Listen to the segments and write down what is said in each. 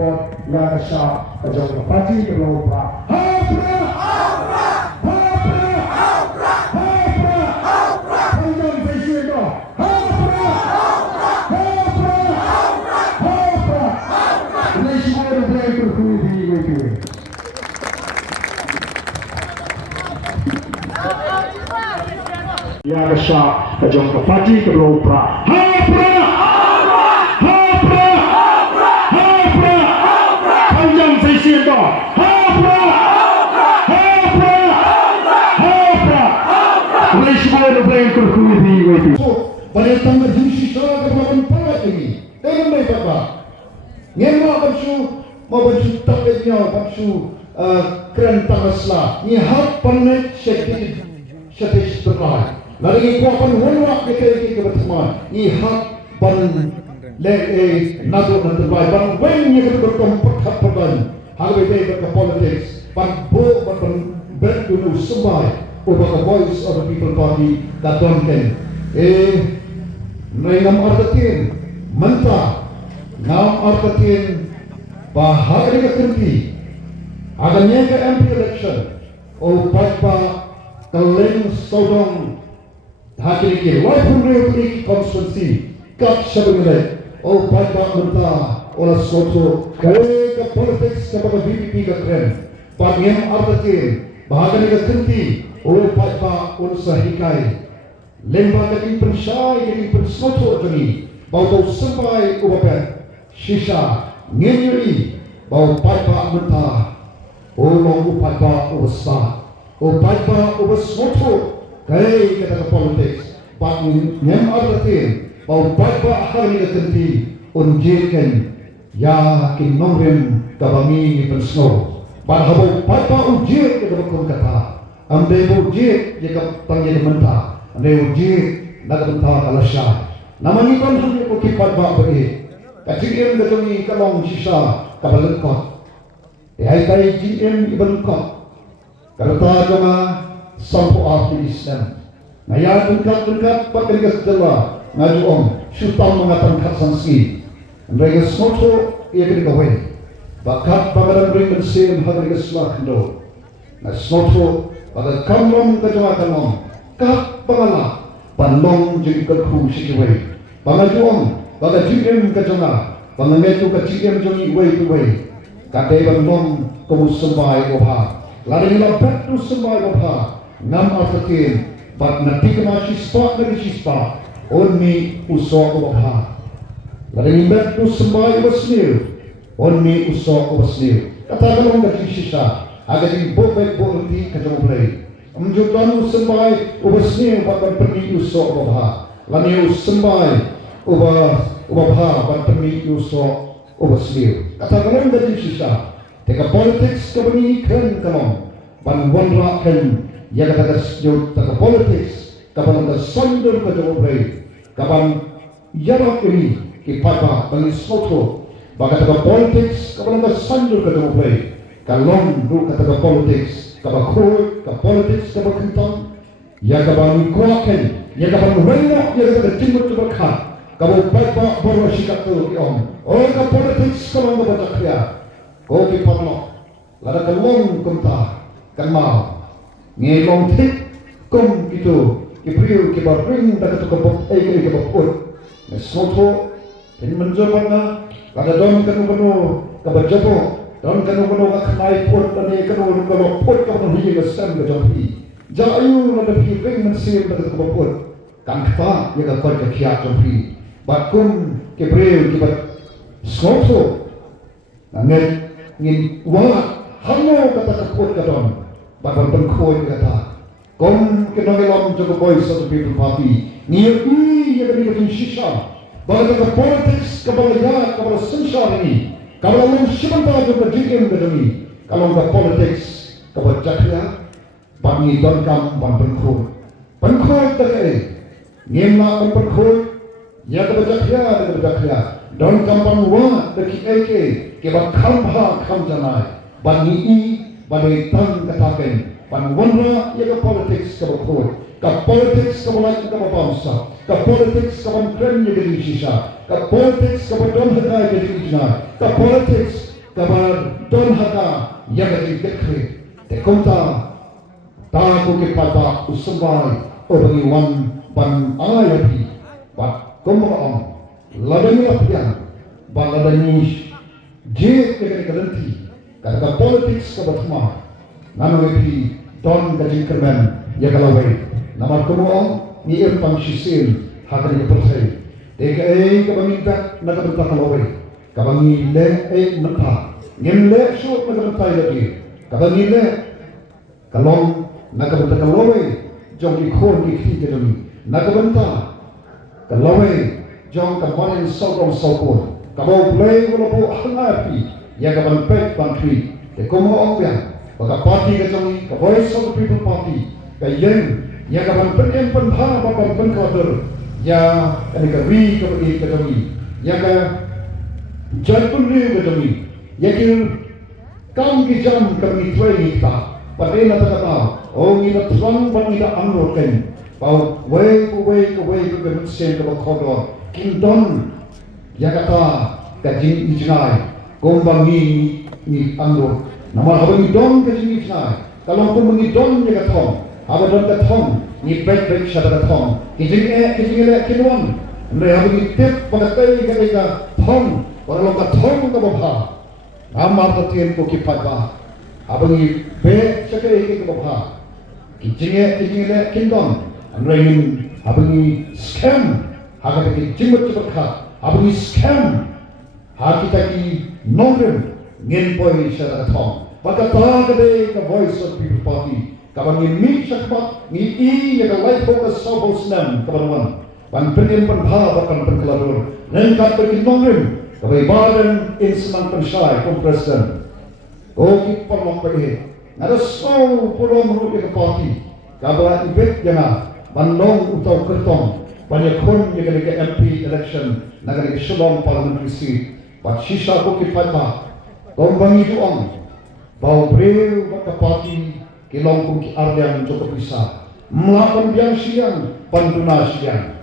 support yang syak kejauh parti berlomba. Ya syak kejauh parti berlomba. So, pada tanggal Jusi sahaja kepada pangat ini, dengan mereka apa? Ngemma bangsu, mau bangsu takutnya bangsu keren tangaslah. Ni hak panat seperti berlain. Lagi kuapan wanwa kita berteman. Ni hak pan nado nanti ban when you berkompak hapaban. Harga dia berpolitics. Pan bo pan berdulu semai. Over the voice of the people party that don't can. Ngam arkatin manta ngam arkatin bahari ka kunti aganya ka MP election o pagpa kaleng sodong hakili ke walaupun reuni constituency kap sabungle o pagpa manta ola soto kale ka politics ka ba VP ka kren pagyan arkatin bahari ka kunti o pagpa unsahikai lembaga impensai yang impensoto jani bau sampai ubapet sisa ngenyuri bau paipa menta long upaipa ubasa o paipa ubasoto kai kata politics pak nyam artin bau paipa hari kenti unjirken ya kinomrem kabangi impensno bar habo paipa unjir kata ambe ujir jika panggil menta ane ujir nak bentah kalasya namanya kan hanya kukipat bak beri kacigim gedungi kalong sisa kabalengkot hai kai GM ibengkot karta jama sampo ahli Islam ngaya dengkat pakerigas jela ngaju om syutang mengatan khasanski mereka soto ia kini kawin bakat bagadan beri mensim hadrigas lah kendo na soto bagat kamrom kajunga kanom kak pangala panlong jadi kerku sikiway pangajuang baga GM kajunga pangametu ka GM jongi way to way kate panlong kumusambay obha laring labet tu sambay obha ngam atakin bat natikna sispa dari sispa onni uso obha laring labet tu sambay obasnir onni uso obasnir kata kalong ka sisa agad bobek bolti kajunga play menjutanu sembai ubasni ubat permi usok ubah lani sembai ubah bat permi usok ubasni kata kalam dari sisa teka politics kabani keren kalam ban wanra kan ya kata kasjut teka politics kapan ada sandur kajau play kapan yarak ini kipapa bagi soto baga teka politics kapan ada sandur kajau play kalong du kata politics kabakul ka politics ka bakintang ya kabang kuaken ya kabang wenok ya kabang timut bakha kabang papa borwa sikap tu iom ka politics ka mang batakya ko ki pamno lada kalong kunta kanmal ngelong tik kum gitu kipriu ki bring daga tu kabok ki kabok ne soto tin menjobana lada don kanu kabajabo dan kanu kenai pot dan kanu pot kanu hiye kesem ke jampi jayu na de ring mensim de ke pot kan kta ye ka kot ke kya jampi bakum ke breu ki bat skoto na net ngin wala hanno kata ke pot ka don bakan pengkoi kata kom ke no ngelom to the voice of the people party ni ye ka ni shisha baga ke politics ke balaya ke bal sunshine ni kalau orang sebentar juga GM bedoni, kalau orang politics kebajaknya, bagi donkam ban pengkul terkait, ngemla pengkul, ya kebajaknya, donkam ban wa deki eke, kebat kambha kamjanai, bagi I, bagi tang katakan, ban wanra ya ke politics kebakul, ke politics kebalai kebabangsa, ke politics keban keren ya ke sisa. Ka politics ka badon haday ka dijna ka politics kabar don haka yaga di dekre te konta ta ko ke papa usbai obangi wan ban ayapi bat komong ladani apian baladani je ke kadenti kata politics ka batma nano epi don gajin kerman yagalawai namar komong ni empang shisin hakan ke persai deka ke baminta nakabenta kalawai kabangi le napa ngimle shoot nakabenta lagi kabangi le kalong nakabenta kalawai jong ikon ikhi kedami nakabenta kalawai jong kabanin sokong sokon kabau play wala po hangapi ya kaban pek bantri te komo ongpian baka party ka jong ka voice of the people party ka yen ya kaban pen ha baban pen kader ya ani ka wi ka bi ka jong ya ka jatun ni ka jong ya ki kam ki jam ka mi twai ni ta padena ta ka o ni na tlang ban ni da amro ken pau way ka sen ka khodor kingdom yakata kajin ijnai gombang ni amro namar habani don kajin ijnai kalong pun ni don ni kathong abadon kathong ni break shada kathong kijing le kinwan andre habani tip pagatai ka thong orang kathong ka bapha amar tatien ko kipat ba abani be sakai ke bapha kijing le kingdom andre ni habani scam haga ke jimut berkha abuni scam ha kita ki nongren ngen poi shara thong baka ta ke the voice of people party kabang mi sakpat ni I ya life focus so snam kaban ban penin pan bha bakan perkelador nen kat ke nongren kabai badan in semang pensyai kom president o ki pon pe ngada so purom ru ke party kabla ibet jana bandong utau kertong banyak kon yang ke MP election negara ke Shillong parliamentary seat but shisha ko ki fatma gombang itu on bau breu ke parti ke longkung ki ardian joko bisa melakukan biang siang panduna siang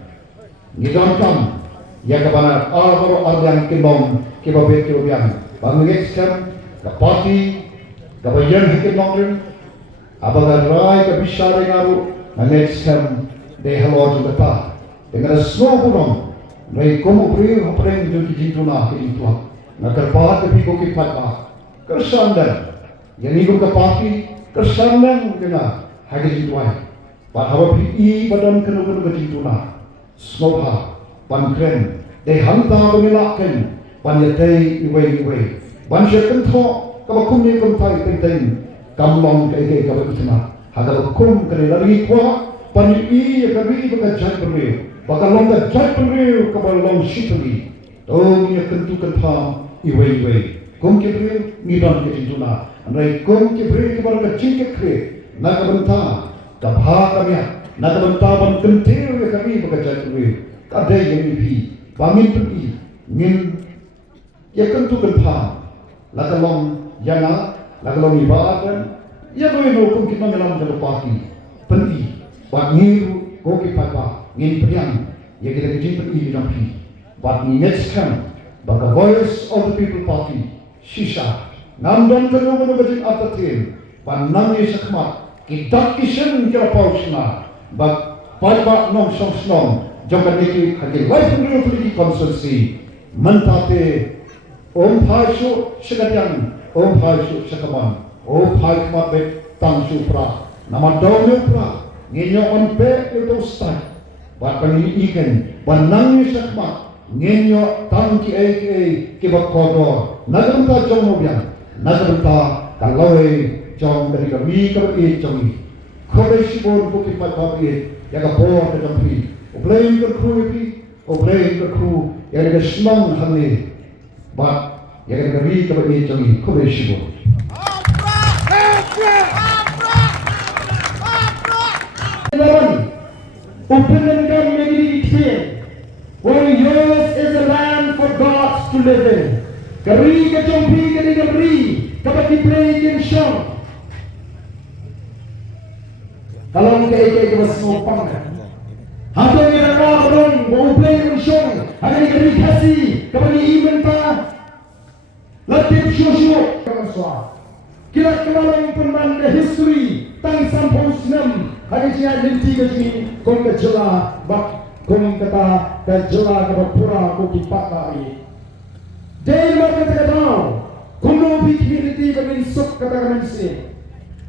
ngidam kam ya ke bana arboro ardian ke long ke babe ke biang bang ngexkam ke parti ke bayan ke long abaga rai ke bisa dengaru ngexkam de halo jota dengan semua orang, mereka komu beri apa yang jadi jintuna ke jintuna. Nakar pahat tapi koki patma, kersandan. Yang ni kau parti kersandan kena hagi jintuna. Pahawa pi badan kena ke jintuna. Semua pankren, deh hantar mengelakkan, panyatai iway. Bansya kentho, kau kum ni kum thai tenteng, kamlong ke kau itna. Hagal kum kena lagi kuah, panyi kami bekerja beri. Baka long da jat penriu kabal long shituli tong ya kentu kentha iwei kum ke bri ni dan ke jintuna andai kum ke bri kabal ka chike kre na ka banta ka bha kamya na ka banta ban kentiu ya kami baka jat penriu ka dai ye ni pi bamin pi nin ya kentu kentha la ka long yana la ka long ibadan ya no kum ki mangalam da parti penti ba ngiru ko ki papa ngin priang ya kita kejin pergi di nampi but next time baka voice of the people party shisha nandon kanu kanu kejin atatin panangi sakmat kita kisen kira pausna but paiba nong song snong jangka niki hagi life real political consultancy mentate om phaisu sekadian om phaisu sekaman om phaikmat be tangsu pra nama dawne pra nginyo on pe itu start Bat pani ikan, banang sakma, ngenyo tangki ke bakodo, nagamta jong mobian, nagamta kalawai jong dari kami kami jong, kore sibon bukit pakai, ya kapor ke jampi, obleng ke kru, ya ada semang hamil, bat ya kami jong, kore sibon. Open God made it clear. For yours is the land for gods to live in. Kari ka chompi ka ni kabri, kapag i-play in show. Kalau ka ikay ka mas mo pang. Hatong yung nakakabang, mo-play in show. Hanggang ni kabri kasi, kapag i-even pa. Latip Joshua Kamaswa. Kira kemalang penman ke history tang sampung senam hari dia linti ke sini kong ke jela bak kong kata ke jela ke pura ko kipak kami. Day mar kata tahu kuno bi community kami sok kata kami sini.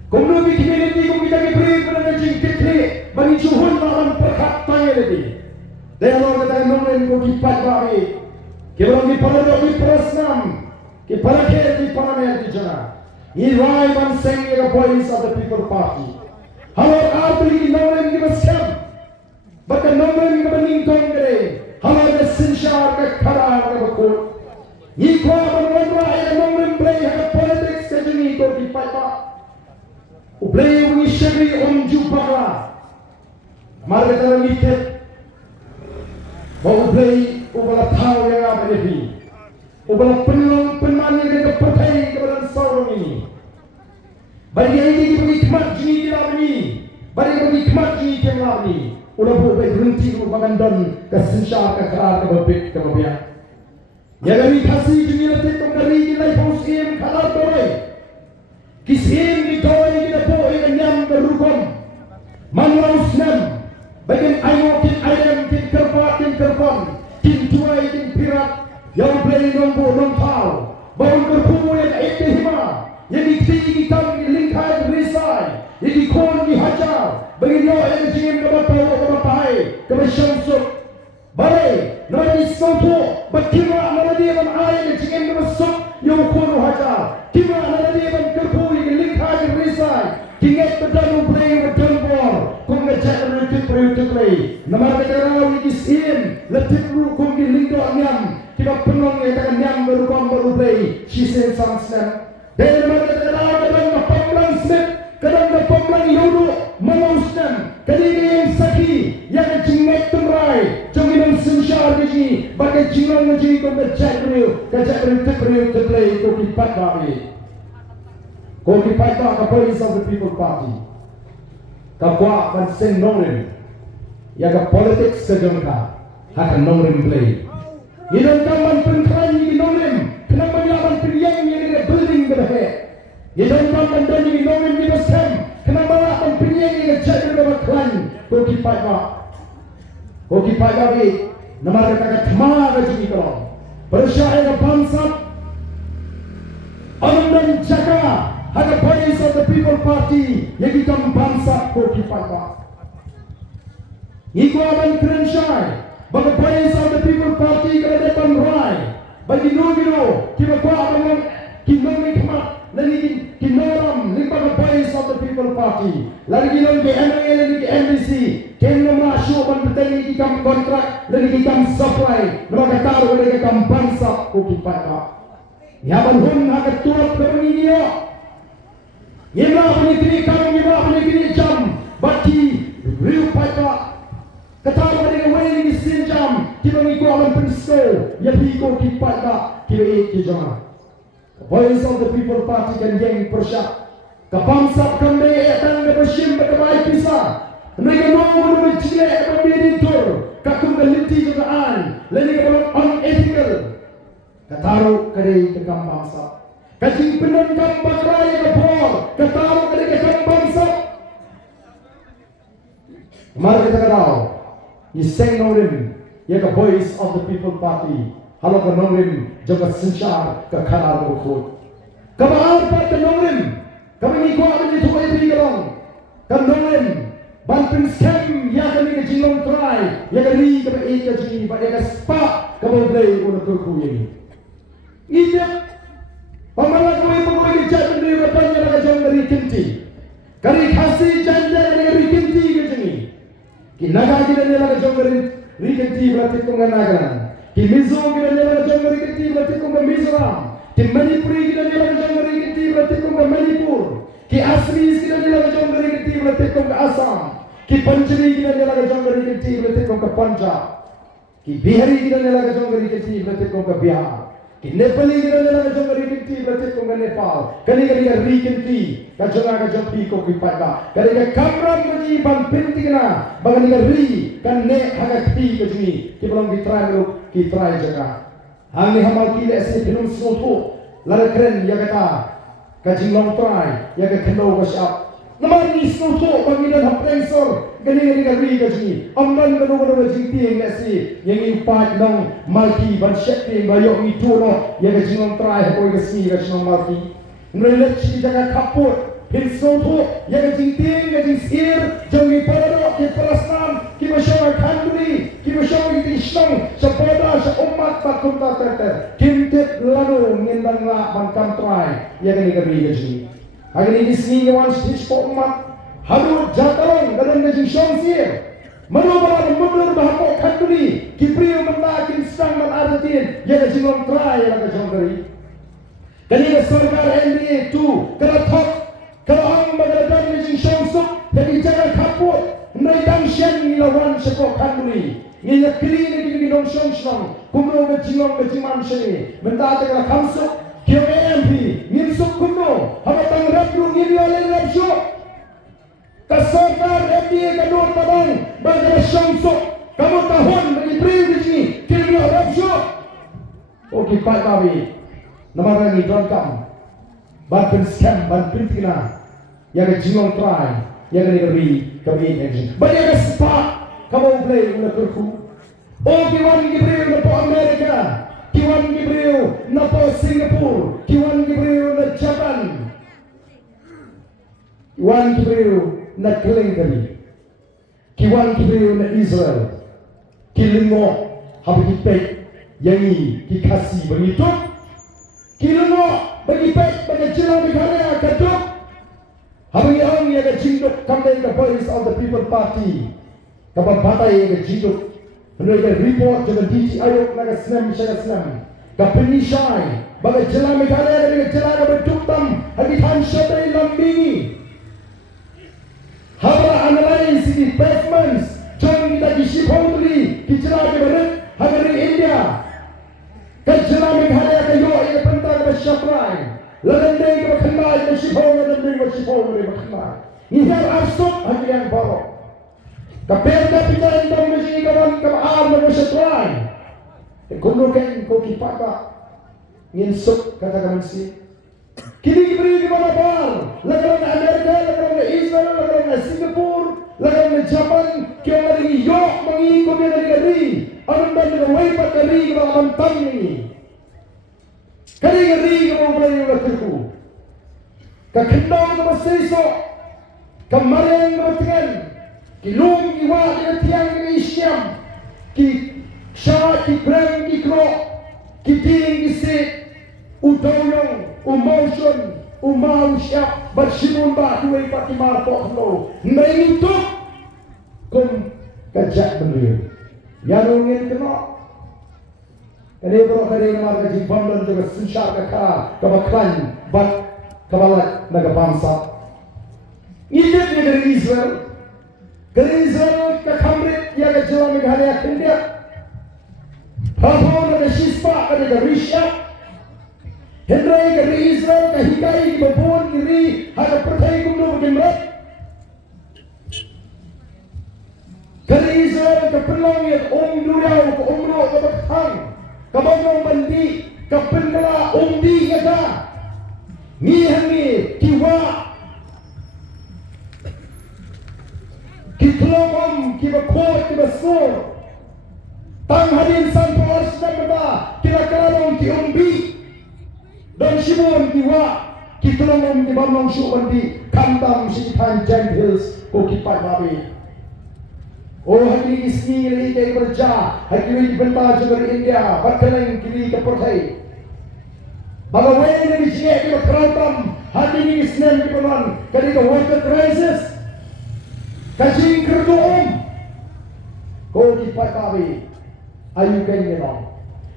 Kuno bi community ko kita ke beri pada jing kekre bagi cuhun malam perkat tanya lagi. Day mar kata nombren ko kipak kami. Kira ni pada di perasnam ke pada ke di parliament di jana. He rise and sing the voice of the people party. Hello, Arthur, no one give us come. But the no one give a ning kongre. Hello, the sinshar ka khara ka court. He call on one right and no one play have politics ka jini ko di papa. Play we shari on jupara. Margata ni ket. Mau play ubala thau yang apa ni. Ubala penlong penmani ke pertai ke badan sorong ini. Bagi ini bagi khidmat jini dalam ini. Bagi khidmat jini dalam ini. Ulah buat berhenti merupakan don kesensyar kekerar kebabit kebabian. Ya kami kasih jini letak kembali di lain pausim kalah doai. Kisim di doai kita boleh kenyam berukum. Manual senam. Bagian ayo kin ayam kin kerpon. Kin tuai kin pirat. Yang boleh nombor tahu. Baru berkumpul yang hima. Yang ditinggi kita lingkai berisai. Yang dikon dihajar. Bagi nyo yang jingin kebapai. Kebasyamsuk. Barai. Nadi skoto. Bakima naladi yang air yang jingin kebasuk. Yang kono hajar. Kima naladi yang kerpu yang lingkai berisai. Kingat pedanu play betul bor. Kung ngajak menutup play. Nama kata ikisin. Letik kung dilingkau nyam. Kita penong yang akan nyam baru play. She said sang snap. Dan mereka kadang pemblang snap. Kadang pemblang yodo. Mengauskan. Kadang yang saki. Yang jingat temrai. Jangan sensyar di bagai jingang ngaji kau kajak beriu to play. Kau kipat kami. Kau kipat tak voice of the people party. Kau buat kan sen nongren. Ya ke politics kejengka. Akan nongren play. Yang kaman penkran yang nongren. Kenapa lawan priang yang ada building berhe? Yang kaman dan yang nongren di besam. Kenapa lawan priang yang jadi berklan? Kau kipat tak. Kau kipat lagi. Nama mereka kemana jadi kalau? Bersyair bangsa. Andan jaga. Ada voice of the people party yang kita bangsa kau kipat tak. Iku aman kerensai. Bagi voice of the people party kalau depan rai. Bagi no kita kuat dengan kita nikmat lagi kinoram limpa voice of the people party. Lagi kita ke MNA lagi ke NBC. Kita masuk ban bertani kita kontrak lagi kita supply. Mereka tahu lagi kita bangsa kau kipat tak. Ya bangun akan turut kerana dia. Yema penegri kamu yema penegri jam baki real pipa katawa dengan wali di sinjam kita mengikuti pensko ya biko kipa kira kijama voice of the people party kan yang persyak kabangsa kami akan bersim berbaik pisah mereka mau mencela pemerintur kakum galiti jugaan lalu kalau unethical kataru kadai kekam bangsa kajing penangkap bakrai kepor ketahu kedekat bangsa. Mari kita tahu. He sang nolim. Ya ke voice of the people party. Halo ke nolim. Jaga sensyar ke kanar berkut. Kebahar pada nolim. Kami ni kuat menjadi tuai berigolong. Ke nolim. Banten scam. Ya kami ke jingong try. Ya ke li ke baik ke jing. Ya ke spak. Kamu boleh guna turku ini. Ijab. Pemalas kau ibu kau ini jatuh dari bertanya dengan jauh dari kinti. Kari kasih janda dari kinti ke sini. Kinaga kita ni lagi jauh dari kinti berarti kau naga. Kimizo kita ni lagi jauh dari kinti berarti kau Mizoram. Manipuri kita ni lagi jauh dari kinti berarti kau Manipur. Ki Asris kita ni lagi jauh dari kinti berarti kau Assam. Ki Panchali kita ni lagi jauh dari kinti berarti kau Punjab. Ki Bihari kita ni lagi jauh dari kinti berarti kau Bihar. Ki Nepali kita ni lagi jauh dari kinti berarti kau Nepal. Kali-kali rikinti kajunga kajapi kau kipat ba. Kali-kali kamram kaji ban pinti kena. Bagaimana ri kan ne haga kiti kajuni. Ki belum kita try jaga. Hang ni hamal kile sini pinum semua Lara keren ya kata kajing long try ya ke kendo ka siap. Naman ni snow to pangilan haprensor gani gari gaji. Amman gano jing tieng na si yang ipat nang malki ban shekti bayok ni tuno ya ke jing long try ko gasi ka jing malki. Nrelet chi jaga kaput Hilsoto, yang jinting, yang sir, jangan parado, kita perasaan, kita syawal kanduri, kita syawal kita islam, sepada seumat bakum tak terter, kintet lalu ngendanglah bangkam try, yang ini kami jadi. Hari ini sini kawan stitch umat, halu jatong dalam jadi syawal Manubah mundur bahawa kanduri, kipriu mendakin sedang menartiin, yang jadi try, yang jadi jangkari. Kali serkar NDA tu, keratok. Kalau ang magandang ng siyonsok, hindi jangan kapot, may dangsyan nilawan sa kokanduli. Ngayon kili na ginong siyonsok, kumlo na jimang siya ni, mendatang na kamsok, kiyong AMP, nginsok kumlo, hamatang rapro ngiliyalay rapsyo. Kasarkar FDA kanun padang, bagay siyonsok, kamutahon, mag-ipriwiji, kiliyo rapsyo. O kipat kami, namarang idron kam, ban scam, ban tina, yang jingong try, yang negeri kami ini. Banyak sepak kamu boleh melakukan. Oh kiwan Gibril na po Amerika, kiwan Gibril na po Singapore, kiwan Gibril na Japan, kiwan Gibril na Kelengkali, kiwan Gibril na Israel, kilingo habigipek yangi kikasi begitu, kilingo bagipek bagi jelang negara kaduk. Habang yang ia kecinduk kami ke Voice of the People Party, kapag batay ia kecinduk, mereka report dengan DG Ayok naga senam saya senam, kapenisay, bagai jelang megala dengan jelang bertuktam, hagitan syadai lambingi. Habang analyze the pavements, jom kita disipoli, kijelang keberat, habang India, kejelang megala kayo ia pentang bersyafrai. Ladandai ke berkenal, bersifau ladandai bersifau berkenal. Ini arsuk hanya yang baru. Kaperda kita entah mesti kawan kawan bersesuai. Kemudian kau kipaka nginsuk katakan si. Kini beri kepada bar. Lakukan Amerika, lakukan Israel, lakukan Singapura, lakukan Japan. Kau lagi yok mengikut dari. Orang dan dengan wajib dari kepada mantan ini. Kari-kari kamu boleh lakukan. Kakendang kamu sesok, kemarin kamu tengan, kilung iwa dengan tiang dengan isyam, ki syat, ki brem, ki krok, ki ting, ki sit, udoyong, umotion, umau syap, bersimun bah, dua ipat lima pok lo, menutup, kum kajak beliau. Yang ingin kenal. Ini berkali nama kaji bandar juga sensyar kekal kebaklan bat kebalat naga bangsa. Ini dari Israel ke Kamrit yang ke Jalan Meghalaya India. Papua naga Shispa ke naga Risha. Hendrai ke Israel ke Hikai Babon kiri ada pertai kumno berjemret. Ke Israel ke Pelangit Duriau ke Umro ke Baktang. Kabang bandi, kapendala undi kata, ni hangi kiwa, kitlomam kibakot kibasur, tang hadin santo arsna benda, kira kalong kiumbi, dan shibun kiwa, kitlomam kibamang syubandi, kantam sikitan Gentiles ko kipat babi. Oh hari ini sendiri kaya kerja, hari ini bentar juga di India, berkelang kiri ke pertai. Baga wena di sini kita kerantam, hari ini Senin di penon, kali ke water crisis, kasih kerdoom, kau dipat kami, ayu kaya nong.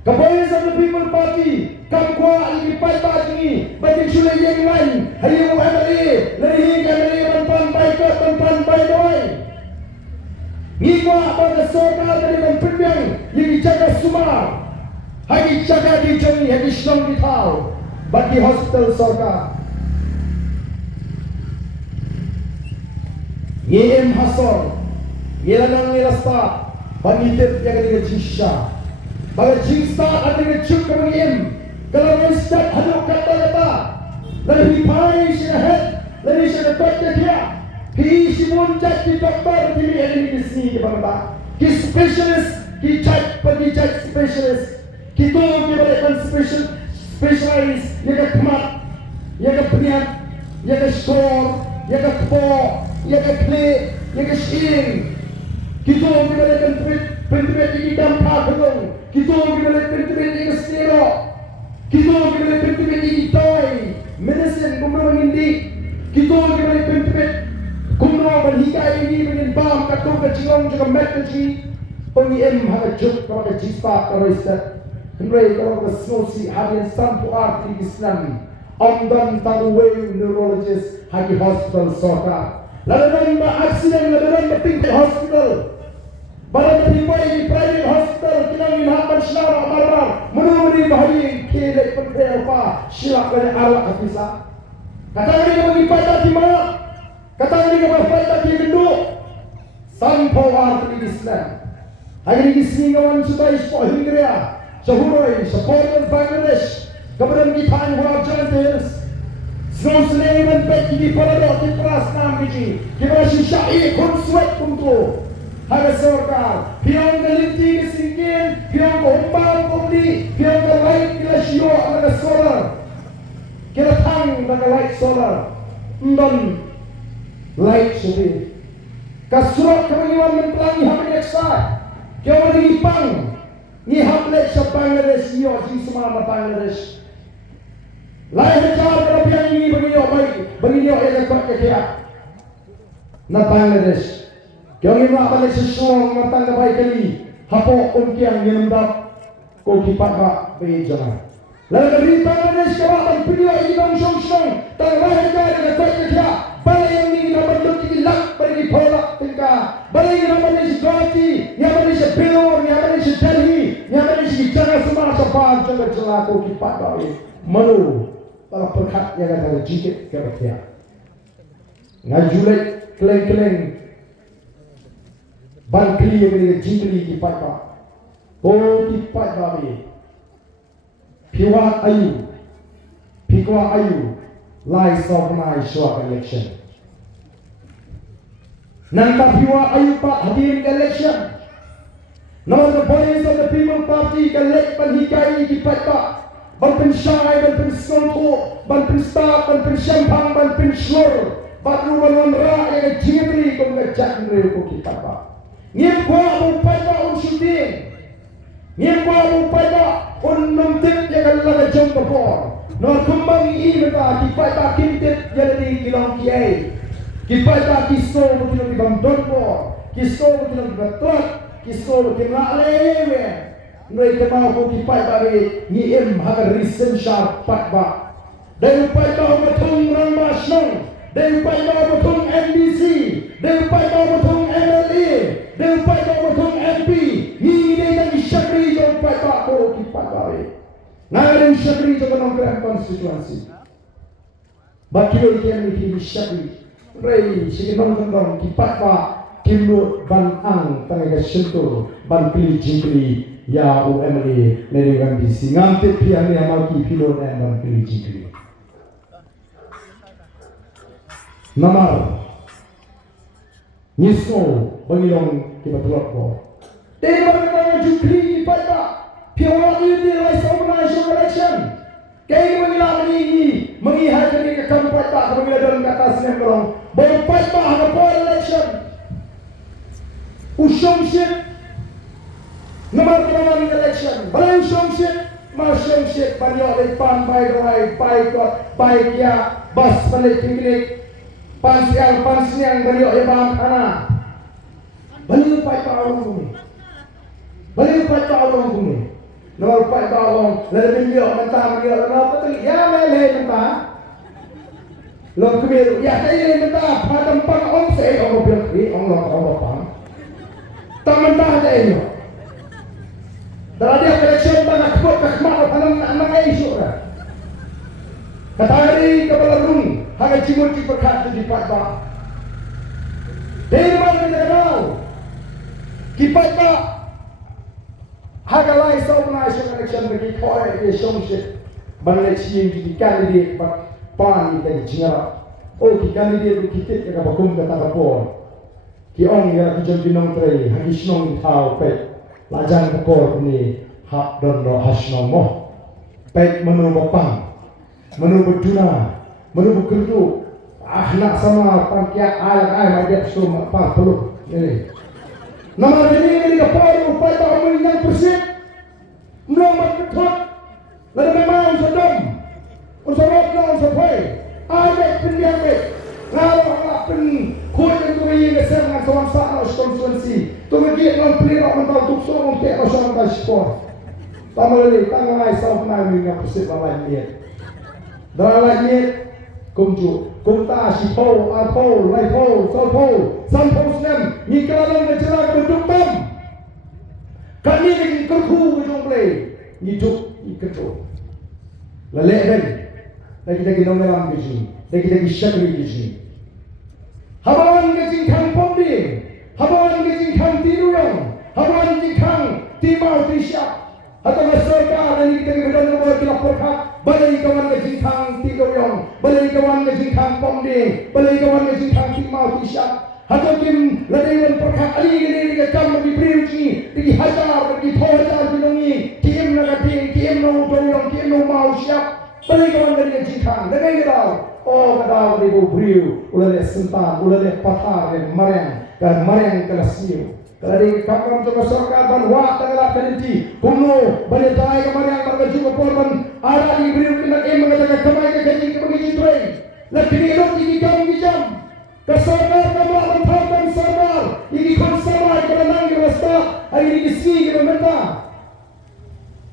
The Voice of the People Party, kamkwa dipat kami, bagi sulai yang lain, hari ini MLA, lari MLA tanpan baik. Ngikwa pada sorga dari memperbiang yang dijaga sumar, hagi jaga di jami, hagi senang di tahu, bagi hospital sorga. Ngiem hasor, ngilanang ngilasta, bagi tip yang ada di jisya, bagi jingsta ada di cuk kemengim, kalau menstad haduk kata Lalu pai si head, lalu si dapat dia. Pi si muncak di doktor di ini di sini di bawah. Ki specialist, ki chat specialist. Kita boleh specialist, yang kemat, yang peniat, yang skor, yang kepo, yang klik, yang sing. Kita boleh pentuit ini dampak dong. Kita boleh pentuit ini stereo. Kita boleh pentuit ini toy, medicine kumpulan ini. Kita boleh pentuit kumpulan berhikai ini dengan bam katung kecilong juga mat kecil. Pengiem hanya juk kalau kecipta terusat. Henry kalau kesnosi hadian sampu arti Islam. Amdan taruwe neurologist hagi hospital sorka. Lalu nambah aksiden lalu nambah tingkat hospital. Barang terlibat di private hospital kita melihat masyarakat marah menurut bahaya kelak penderita silap dari arwah kafisa. Kata mereka mengibadah di mana? Kata mereka berfight di genduk. Sampai arti Islam. Hari ini sehinggawan sudah ispoh hingga sehuroi seportan Bangladesh kemudian kita anggap jantis. Semua selain baik di pada di peras enam biji kita masih syai konsulat untuk harga sorkar. Piang kelinti kesingkin, piang keumpang kembali, piang kelait kita sio harga solar. Kita tang harga light solar. Dan light sudah. Kasurat kemengiwan mentelangi hamil eksai. Kau beri pang, ni hamlet sa Bangladesh yo, si semua Bangladesh. Lain cara kerja ini bagi yo ekor kerja. Na Bangladesh, kau ni nak balik sesuatu matang baik kali, hapo umkian yendak, kau kipat bak berjalan. Lalu dari Bangladesh kau akan pilih ini bang song, lain cara kerja. Balik yang ini nak bentuk lak bagi polak tingkah. Balik yang mana si Guwahati, yang mana si Bilor, yang mana si Delhi, yang mana si Jakarta semua sepan jangan celaku kipat bawi. Malu kalau perkat yang ada jikit kerja. Ngajulek keleng-keleng bangkli yang ada jikli kipat bawi. Oh kipat bawi. Piwa ayu, lies of my short election. Nampak piwa ayu pak hadir election. Now the voice of the people party elect panhikai kipat pak. Ban syai, ban skonto, ban star, ban syampang, ban slur. Baru ban ra yang jingri kong ngajak ngre ko kipat pak. Ngiem kwa upai pak shooting. Ngiem kwa upai pak numtip yang laga jom kapor. No kumbang i mata kipat pak kintit jadi kilong kiai. Kipat tak kisko betul di bang donpo, kisko betul di betul, kisko betul nak lewe. Mereka mau ko kipat bagi ngiem hagar recent sharp pat ba. Dan kipat mau betul ramah senang, dan kipat mau betul MBC, dan kipat mau betul MLA, dan kipat mau betul MP. Ini yang syakri jom kipat tak ko kipat bagi. Nang syakri jom nongkrong konstitusi. Bagi yang ini syakri. Ray, sige nong kipat pa kimut ban ang tangga sentul ban pilih jingkri ya UMLA nerigan bisi ngantit pian ni amal ki pilon ban pilih jingkri. Namar nisno bangilong kibatulak ko. Dahil bangilong jingkri kipat pa piawat ini rice organization election. Kaya mengilang ini mengihat ini ke kampung tak mengilang dalam kata senang berong. Berempat tak ada poll election. Usung shit. Nomor kenalan election. Balai usung shit. Masung shit. Banyak lepan baik rai baik kot baik ya bas balik tinggi. Pansiang pansiang banyak ya bang kana. Banyak baik tak orang bumi. Banyak baik tak orang bumi. Nomor 4 tolong lebih dia mentah dia apa tu ya meleh mentah long kebir ya kai mentah pada pang om sei om bil om pang tak mentah ada ini dah dia election tak kebut kemak anak isu dah kata hari kepala rung harga cimut ciperkat di patba dari mana kita tahu kipat tak Hagalai organization election bagi koi dia showship Bangladesh yang jadi candidate pan kita cingara. Oh kita ni dia kita kita bakum kata kapor. Ki ong ya ki jom dinong tre hagi snong thau pe. Lajang kapor ni hak don no hasnong mo. Pe menu bapang. Menu berduna, menu bekerja. Nak sama pangkiat ai dia semua 40 ini. Nama ini kapor upaya tak yang persib. Melawan betul. Lalu memang sedang. Unsur rokok, unsur pay. Ada pendiam. Kalau nak pen kuat itu yang kesenangan sama konstitusi. Tujuh orang pelirok mentau tukso untuk nasional dan sport. Tamalai tangan sama penang yang persib lawan dia. Dalam dia kumju, kumta sipau, apau, laipau, salpau, sampau senam. Ni kalau menjelang berdumpam. Kami lagi kerku hujung play. Hidup kerja. Lelak lagi nombor gaji, lagi syakri gaji. Habawan gaji kang pomdi, habawan gaji kang tiruyong, habawan gaji kang timau tisyak. Atau masyarakat dan kita berdoa kepada kita perkat. Balai kawan gaji kang tiruyong, balai kawan gaji kang pomdi, balai kawan gaji kang timau tisyak. Atau kim ladaiwan perkat ali gini kam bagi berinci, bagi hajar, bagi hajar binungi, kim nagating, kim no doyong, kim no mau siap. Balik kawan dari jikang, dengan kita, oh kadang ribu beriu, ulah sentan, ulah patar dan marang kelas niu. Kalau di kampung tu masyarakat dan wah tengah terjadi, kuno balik tay kemarang bergaji berkorban, ada di beriu kita mengatakan kemai kegaji kebagai train, lakini elok ini kami bijam. Kesabar kamu bertambah sabar. Ini konsabar kerana kita rasa hari ini isi kita minta.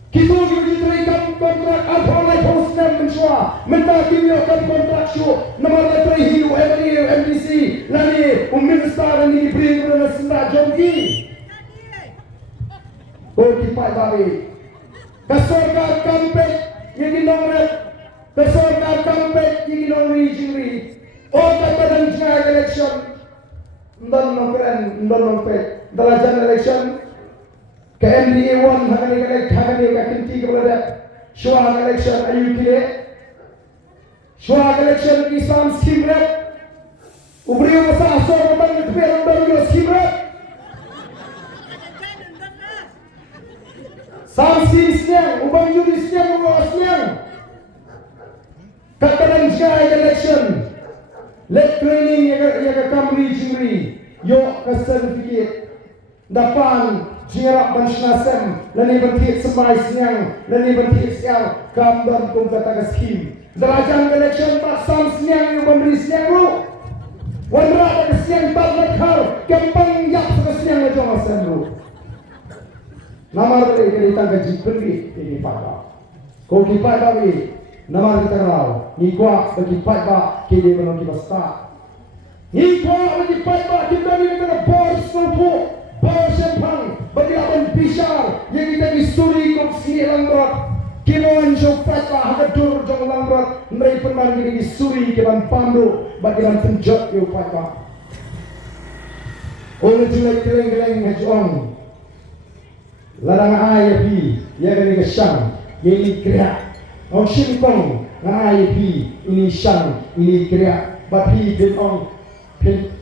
Kita terikat kontrak apa lagi posnem mencuba. Minta kimia kan kontrak show. Nama lagi hiu MDC. Lani Minister ini beri kepada sendak jogi. Oh kipai babi. Kesabar kampet yang dinomor. Kesabar kampet yang dinomor juri. Oh kadang jika election ndon pet dalam election ke MDA 1 hangani kinti kepada syuah election ayu kile syuah election Islam scheme red ubri masa asal batang per ndon scheme red sam scheme siang ubang juri siang kadang jika election let training yang kamri jingri yo ke certificate dapan jirak banshasem lani bertiak semai siang lani bertiak siang kamdan kum kata skim derajat election tak sam siang yo memberi siang lu wandra tak siang tak lekar kempang yak ke siang le jong asem lu nama le ke ditang gaji pergi ini pada ko kipada wi nama kita rau ni kuat bagi pada kini belum kita start ni kuat bagi pada kita ni kena bos untuk bos sempang bagi abang pisar yang kita disuri kok sini langgar kinoan jopat pada dur jong langgar mereka pernah ini disuri ke ban pandu bagi ban penjat yo pada oleh jelek geleng hajong ladang air pi ya kena kesang ini gerak Ông Shin Kong ngai pi ini sang ini kira bapi dengan pen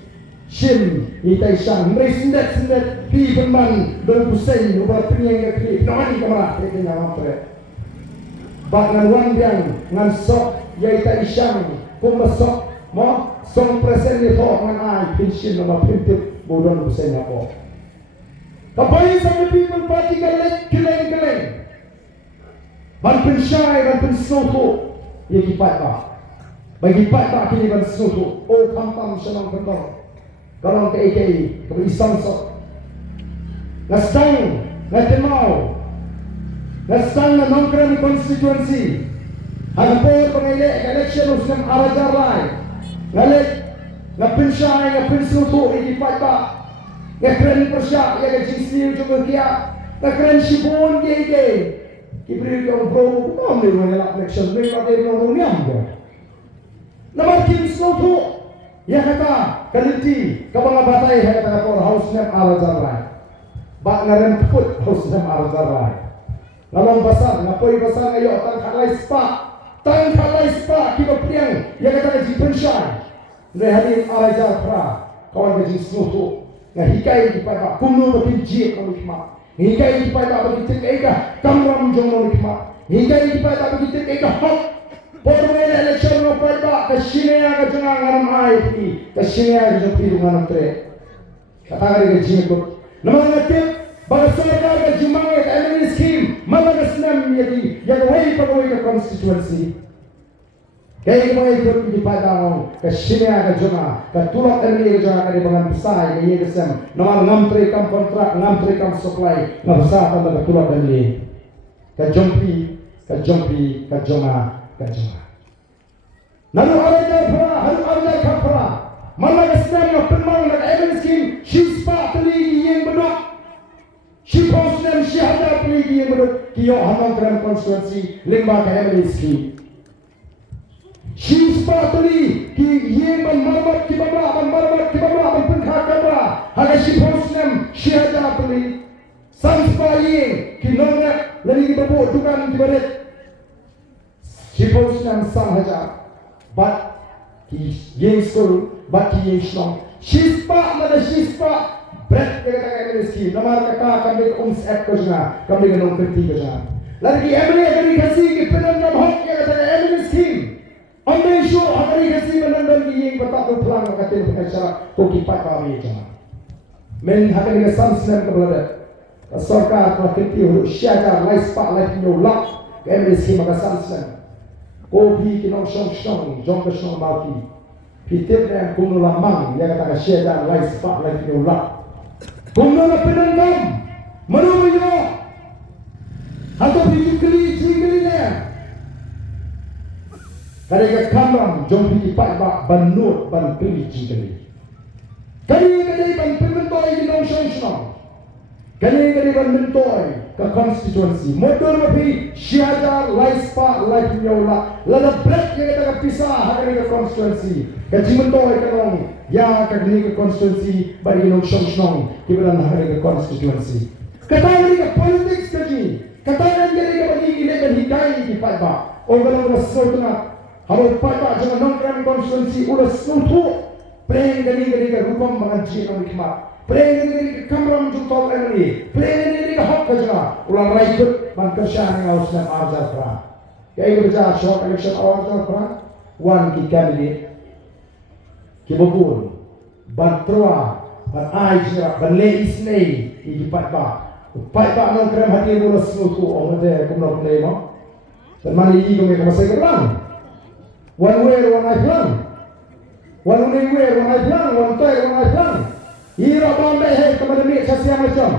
Shin ini tai sang meri sendat pi peman berpusing ubah penyeng ke nani kamera kita apa bak ngan wang biang ngan sok yai tai sang kumasok mo song present ni ho ngan ai pen Shin nama pintip bodon pusing apa kapai sampai people party keleng ban pensyai ban pensuhu ia kipat tak bagi kipat tak kini ban pensuhu oh kampang senang kendor kalau ke IKI ke isang sok nastang natemau nastang na nongkrong konstituensi hangpo pengilek election usam arajar lai ngalek na pensyai na pensuhu ia kipat tak ngakren persyak ia gajisi juga kia ngakren shibun ke Kibri yang pro, kau ni mengelak election, mereka ada yang orang dia. Nama tim tu, ya kata kaliti, kabang abatai ya kata kapor house nem alazarai, bak ngaren put house nem alazarai. Lalong besar, ngapoi besar ngayo tang kalai spa, tang kalai spa kita priang yang kata ji pensyai rehadir araja pra kawan gaji senutu ngahikai di pada kumno bagi ji kamu hikmah hikai di pada bagi eka kamram jomo hikmah hikai di pada bagi eka hak pormele election no pada kasine aga junang ngaram ai ke sine aga jopi ngaram tre kata gaji ko nama ngatim bagi सरकार का जुमांगे का MLA scheme मगर इसमें यदि यह वही पगोई का constituency कई वही कोई di padang ka sinia ka juma ka tulok early ka juma ka di bangan besar ka ye kesem nomor 6 kam kontrak 6 kam supply na besar ka ka tulok early ka jompi ka juma nalu ada pra mana kesem ka penmang ka early scheme shispa teli yang bedok She posted them, she had that plea game with the Hamantram constituency, Limba Kamali scheme. She spotly, Yemen Marbat Kibaba, and Marbat Kibaba, and Pinkakaba, and she posted them, she had that plea. Sans Paye, Kinona, letting the boat to come to it. She posted them, some Haja, but he's young school, but he ain't strong. She's part, mother, she's part. Berat kita kata MLA scheme. Nama kata kami set kerja, kami kena kerti kerja. Lagi MLA kami kasih ke penanda hak kita kata MLA scheme. Ambil show kami kasih penanda yang betul pelang kata pengacara koki pat kami kerja. Men kami kasih samsem kepada सरकार प्रकृति हो शायद लाइस पा लाइफ नो लक MLA scheme का samsem. Kopi kinong shong jong kesong mati. Pitip yang kuno lamang yang kata shaयद लाइस पा लाइफ नो लक. Kumno na penandam, manuyo, atau biji-biji niya. Kadang kamram jom biji pak banut ban biji. Kadang ban penentoy ginong syong. Kadang ban mentoy ka constituency. Modor mapi siaga laispa life nyola. Lada break yang kita pisah hari ka constituency. Kaji mentoy kanong ya kadang ka constituency bagi ginong syong. Kibalan hari ka constituency. Katakan ka politics kaji. Katakan ka bagi gilegan hikai di Paiba. O galang na sotna. Haro Paiba jangan nongkrong constituency ulas nutu. Preng gani ka rupam mengaji ng hikmat. Preng gani ka kamram jutol emri. Preng gani ka hak kaja. Ulang raikut mangkasya ng ausnan arjar pra. Kaya berja short election arjar pra. One ki candidate. Kibabun. Bantrua. Ban aja, ban leis nei, iki Paiba nong krem hati ulas nutu orang ada kumno kumlema. Dan mali iki kami kamasay kerang. One way, one eye plan. One way, one eye plan. One toy, one eye plan. Ira Bombay hai kepada mi sasiang macam.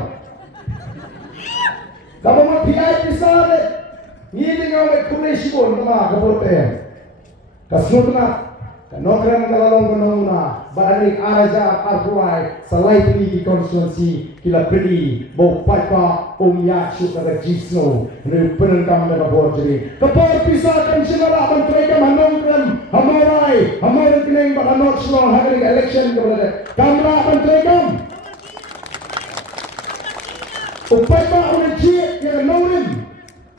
Kamu mau PI pisah deh. Ini dengan awak kumlesi pun nama kepolisian. Kasutna. Nokram kalalong kanongna balik araja arhuai salai di constituency kila pedi bo Paiba ya syukur jisno ne penentang dalam borjeri kapor pisah kan sinara ban mereka manongkram hamarai kineng ba anot sno hari election kepada kamera ban mereka Paiba uji yang norim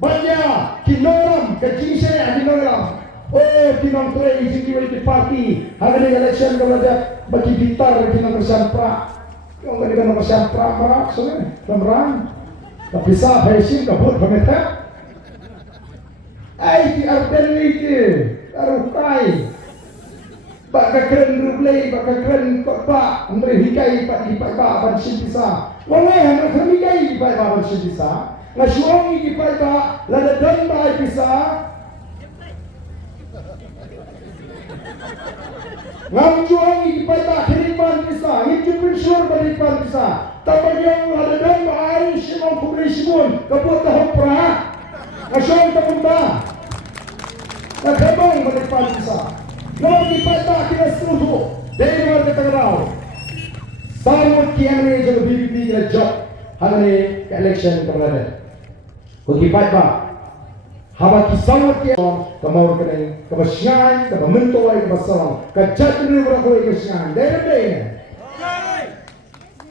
banyak kinoram kejisene adinoram. Oh, kinong tuai izin di parti. Hari ini election kalau ada bagi bitar kinong bersampra. Yang tadi kan bersampra marak sebenarnya, pemerang. Tapi sah haisin kabut pemerintah. Di arden itu, arukai. Baka keren rublei, baka keren kota. Andre hikai pak di Paiba ban simpisa. Wong yang kami hikai di Paiba ban simpisa. Ngasuangi di Paiba lada dan bai pisah. Ngamjuang di Paiba kiripan bisa, itu pensur beripan bisa. Tapi yang ada dan air simang publisimun, kebuat tahap perah, ngasong terbuka, nakabang beripan bisa. Kalau di Paiba kita setuju, dari luar kita kenal. Samut kian ini jadi BBB kita job, hari ini ke election kepada. Kalau di Paiba. Haba kisawat ke kamau kene kabasyan kabamentoy kabasalang kajat ni berapa kesyan dere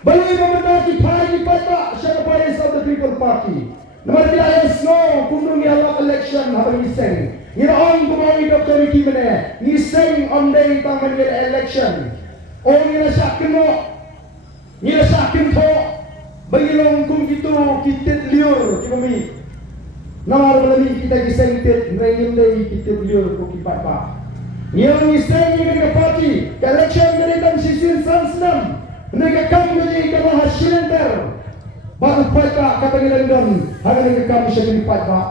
bali mamata ki phai pata shaka party of the people party namar dia snow kundung ya election haba iseng Ila on kumai Dr. Ricky mana. Ni sing on day taman election. Oh ni rasa kena. Ni rasa kena. Bagi long kum gitu kita liur kami. Nama berlami kita kisengtit nengin day kita liur ko kipat pa. Yang ni sing ni ke parti. Election dari tam sisin sansnam. Mereka kam menjadi kemah silenter. Baru pada kata ngelendon. Hari ni kam sisin kipat pa.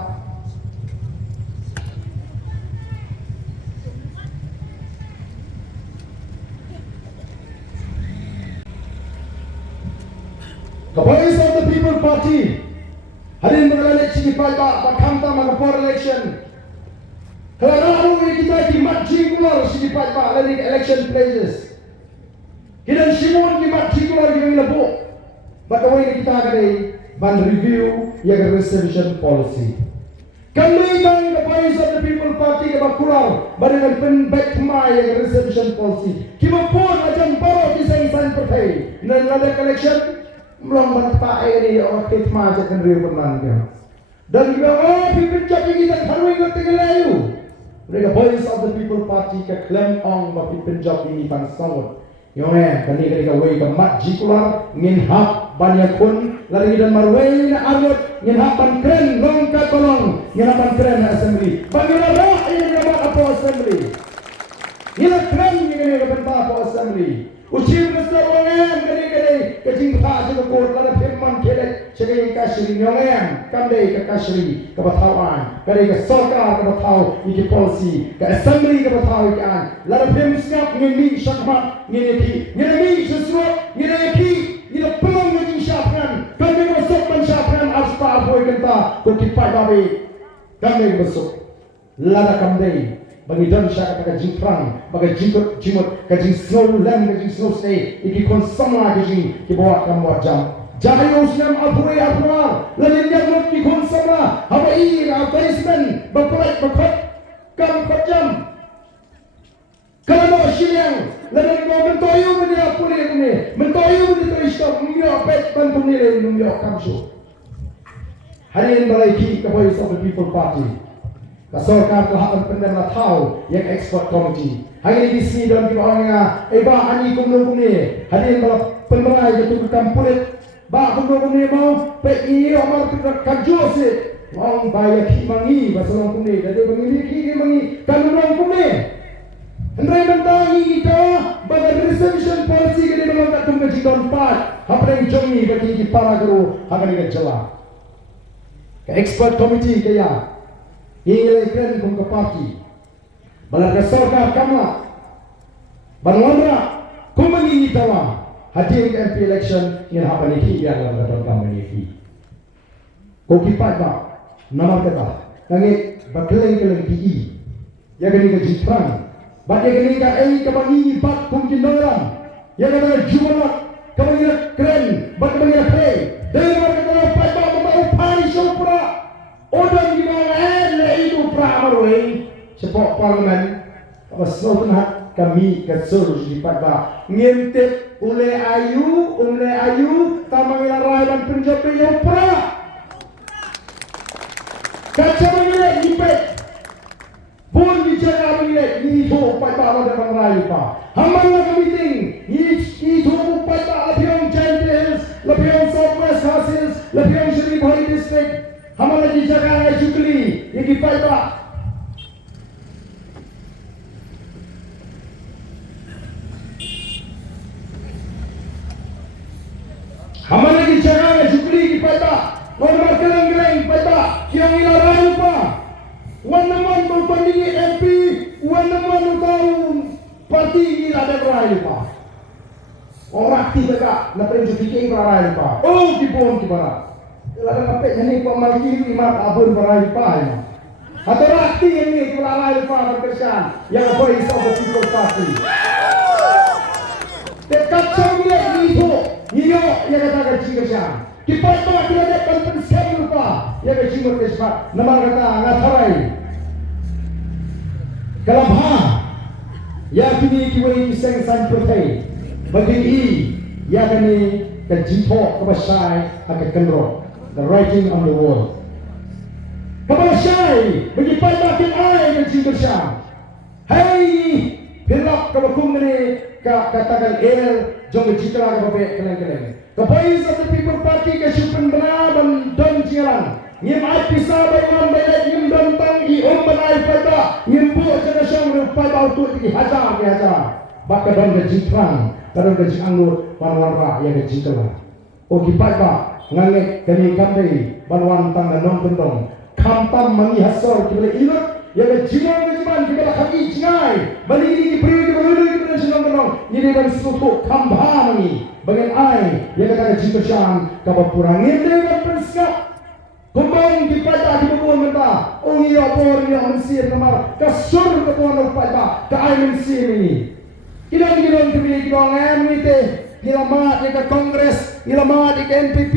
The voice of the People Party hadin mengalami cikipai pak kamta mengapor election. Kalau hari kita di matji keluar cikipai pak dari election places. Kita simon di matji keluar di lebu. Bagaimana kita kali ban review yang reservation policy. Kami dan the voice of the People Party kita keluar bagaimana penbaik mai yang reservation policy. Kita pun macam baru disengsan partai. Dan ada election. Belum bertak ini orang khidmat akan ribuan dia. Dan juga pimpin jadi kita harus ingat tegelayu. Mereka voice of the People Party ke klaim ong pimpin jadi ini pan sawut. Yang kani mereka wei ke mat jikular ngin hak banyak kun lari dan marwei na arut ngin hak ban keren longkat kolong ngin hak ban keren na assembly. Bagaimana roh ini dapat apa assembly? Ila keren ini dapat apa assembly? Ucil restoran kene kecing pha je ko la phemman khele chege kasri nyongen kamde ka kasri ka batawan kare ka sarkar ka bataw iki policy ka assembly ka bataw iki an la phem snap ngeni shakmat ngeni mi seswa ngeni ni pelong ngeni shafran kamde masuk ban shafran aspa boy kenta ko kipai babe kamde masuk la kamde bagi dan syaka kat jingprang bagi jimut kat jing snow lam kat jing snow stay iki kon sama lagi ki bawa kamu jam jangan usnam abure abrar lain yang mot ki kon sama habai advertisement bapak bapak kam jam kalau siang lain ko mentoyu ni apure ni mentoyu ni teristop mio pet bantu ni mio kamso hari ini balai ki ka voice of the People Party Sarkar telah menpendana tahu yang expert committee. Hari ini di sini dalam kita orangnya, ani kumno kumne. Hari ini kalau pemerai jatuh ke kampulit, kumno kumne mau peki amal kita kajo se. Orang bayar kimangi bahasa orang kumne. Jadi bangili kimangi kanunong kumne. Hendrai mentangi kita bagi reservation policy kita dalam tak tunggu jikon part. Apa yang jongi bagi para guru akan dikejelah. Expert committee kaya. Ingin keren pun ke parti. Balar ke sarkar kamla. Banwandra kumangi tawa. Hadir ke MP election yang apa ni yang dalam kamu ni. Kau kipat ba nama kata. Kange bakeleng-keleng PE. Ya kini ke jipran. Bagai kini ke ke bangi bat mungkin dalam. Ya kata jualat kamu keren. Bat bangi keren. Dengar kata pai ba mau pai sopra. Odang di mana itu pramarway sepok parlemen apa sebenarnya kami kesur di pada ngintip oleh ayu tamang rakyat penjab yang pra kaca menilai dipet pun bicara menilai itu pada ada rakyat pa haman nak meeting itu pada apiong Giant Hills Southwest Hills lepiong Sri Bhai District Hamal lagi jaga jukli yang kipai pak. Hamal lagi jaga jukli kipai pak. Nomor keleng-keleng kipai pak. Yang ilaran pak. Wan naman berpandingi MP. Wan naman tahu parti ini ada berai pak. Orang aktif tak. Nak penjudikin berai pak. Oh kipon kipara. Lalu sampai ni kau mari mak abun berai pa. Atau rakti ini kelalai pa berkesan yang voice of the People Party. Dekat semua itu, iyo yang kata gaji kesan. Kita tak ada kompensasi lupa yang gaji berkesan. Nama kata ngatarai. Kalau ya kini kiwai iseng san pertai. Bagi ya kini kejito kebasai akan kendro. The writing on the wall. Kapag siya'y magipay bakit ay katakan jong jikra ka babe keleng-keleng. The Voice of the People Party ke Syupen Benaban Don Cirang. Ngim ai pisah bayam bayat ngim don tang I banai pada ngim bu jana syang rupa bau tu di hajar. Baka don ke jikrang, kadon ke janggut panwara ya ke jikla. O kipai ba ngangek kami kamdei banwan tang dan non pendong. Kamtam mangi hasor kile ilot ya ke jiman ke jiman kita kaki jingai. Bali ni beri ke beri ke senang pendong. Ni dan suku kambha mangi. Bagian ai ya kata jika syang kapapurang ni dengan persiap. Kumbang dipada di bawah menta. Ongi apor yang mensir namar kasur ke bawah pada ke ai mensir ini. Kidang kami ngite ilamat di Kongres, ilamat di NPP,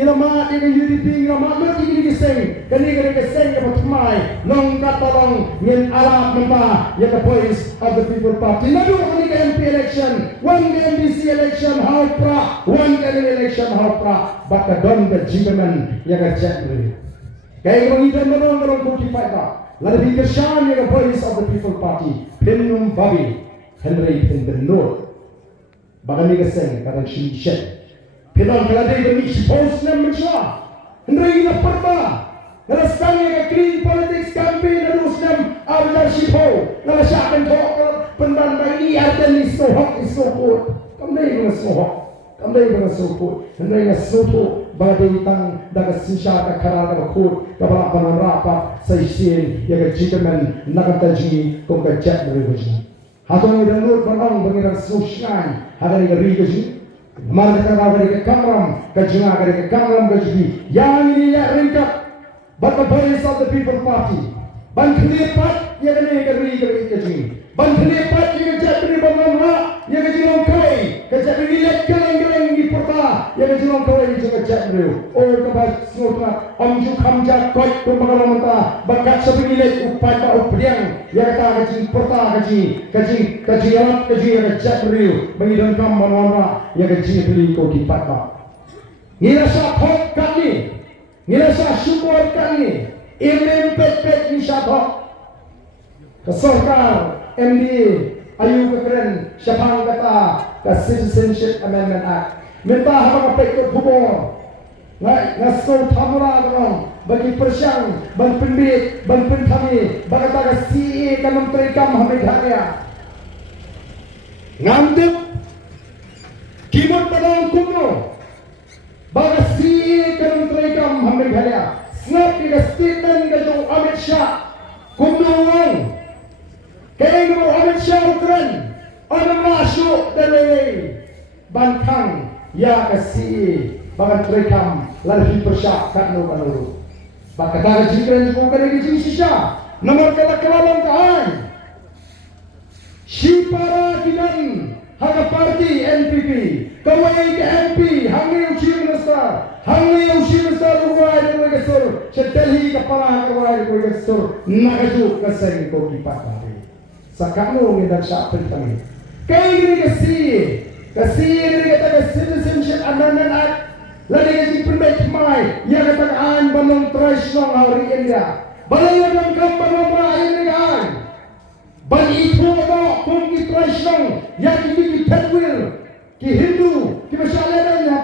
ilamat di UDP, ilamat mati di Geseng. Kani Geseng ke Patmai, long katolong ngin alat menta ya the Voice of the People Party. Lalu kani ke MP election, one ke MDC election how pra, one ke election how pra. Baka don ke jibanan ya ke chatri. Kaya mengidan menong kuti faida. Lalu di Keshan ya the Voice of the People Party, Penum Babi, Henry Pendenur. Baka ni Geseng kata Shishet. Pinang kalade demi suppose na mensyah. Henry na parba. Nalastan niya ka clean politics campaign na lusnam awal shipo. Nalasyakan ko pendan ini ada ni sohok isokot. Kamday na sohok. Kamday na sohok. Henry na sohok. Baka ditang daga sinsya ka karal ka kod. Kabala panarapa sa isin. Yaga jitaman nakataji kung ka jet na rin. Hatong idang nur panong bangirang susyan. Ada ni gari kaji. Marga ka gari ka kamram. Kajunga gari ka kamram kaji. Yang ini ya ringkap. But the Voice of the People Party. Bantlipat ya gani gari kaji. Bantlipat ya jatri bangwa. Ya kaji long kawai. Kajatri lihat keleng-keleng di porta. Ya kaji long kawai juga jatri. Oh kebat semua. Omju kamjat koi kumbaga mata. Bakat sabi nilai upai pa upriang. Ya kata kaji porta kaji alat kaji ya jatri. Bangidon kam manwara ya kaji beli ko di patba. Nirasa hok kami. Nirasa syukur kami. Imem pet-pet ni syabak. Kesorkar MDA ayu kekeren syabang kata ke Citizenship Amendment Act. Minta habang apek ke bubor. Ngasko tamura dong bagi persyang ban penbit ban pentami bagata ka CA kanam trikam hamid hakya. Ngamdip kimot padang kuno. Baga CA kanam trikam hamid hakya. Snap di statement ke jong Amit Shah kuno wang. Kaya mo Amit Shah ukran. Ano masuk dalay bantang ya ka CA bagan terekam lalu persyak kat no kanuru. Baka daga jikren ko kare gi sisha. Nomor kala kalalang kaan. Shipara kinan haga party NPP. Kawai ke MP hangi uchi minister. Hangi uchi minister ruwai ko ke sur. Delhi ka para ruwai ko ke sur. Nagaju ka seng ko ki patari. Sakano ngidak sya pentami. Kay gi ka CA ni kata Citizenship Amendment Act. Lagi kasi permit mai, ia katakan banong trash nong hari India. Balayan ng kampanong rahin ni kan. Ban itu mo kung ki trash nong, yang ki Tadwil, ki Hindu, ki masyalaran niya,